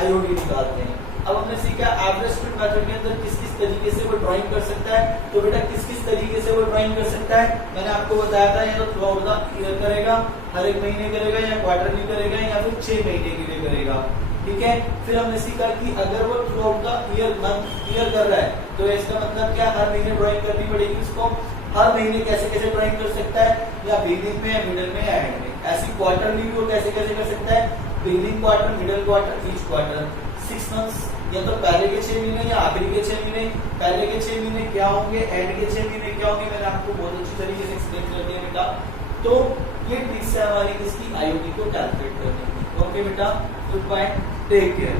आईओडी निकालते हैं। अब हमने सीखा एवरेज पीरियड मेथड के अंदर किस किस तरीके से वो ड्राइंग कर सकता है। तो बेटा किस किस तरीके से वो ड्राइंग कर सकता है मैंने आपको बताया था। या तो थ्रू आउट द ईयर करेगा, हर एक महीने करेगा, या क्वार्टरली करेगा, या फिर 6 महीने के लिए करेगा। ठीक है। फिर हमने सीखा कि अगर वो थ्रू आउट द ईयर कर रहा है तो इसका मतलब क्या, हर महीने ड्राइंग करनी पड़ेगी उसको। हर महीने कैसे कैसे ड्राइंग कर सकता है, या बिगिनिंग में, या मिडिल में, या एंड में। ऐसी क्वार्टरली भी वो कैसे कैसे कर सकता है, beginning quarter, middle quarter, each quarter. 6 months या तो पहले के 6 महीने या आखिरी के 6 महीने। पहले के 6 महीने क्या होंगे, एंड के 6 महीने क्या होंगे, मैंने आपको बहुत अच्छी तरीके से एक्सप्लेन कर दिया बेटा। तो ये ट्रिक्स है हमारी इसकी आईओडी को कैलकुलेट करने की। ओके बेटा, गुड बाय, टेक केयर।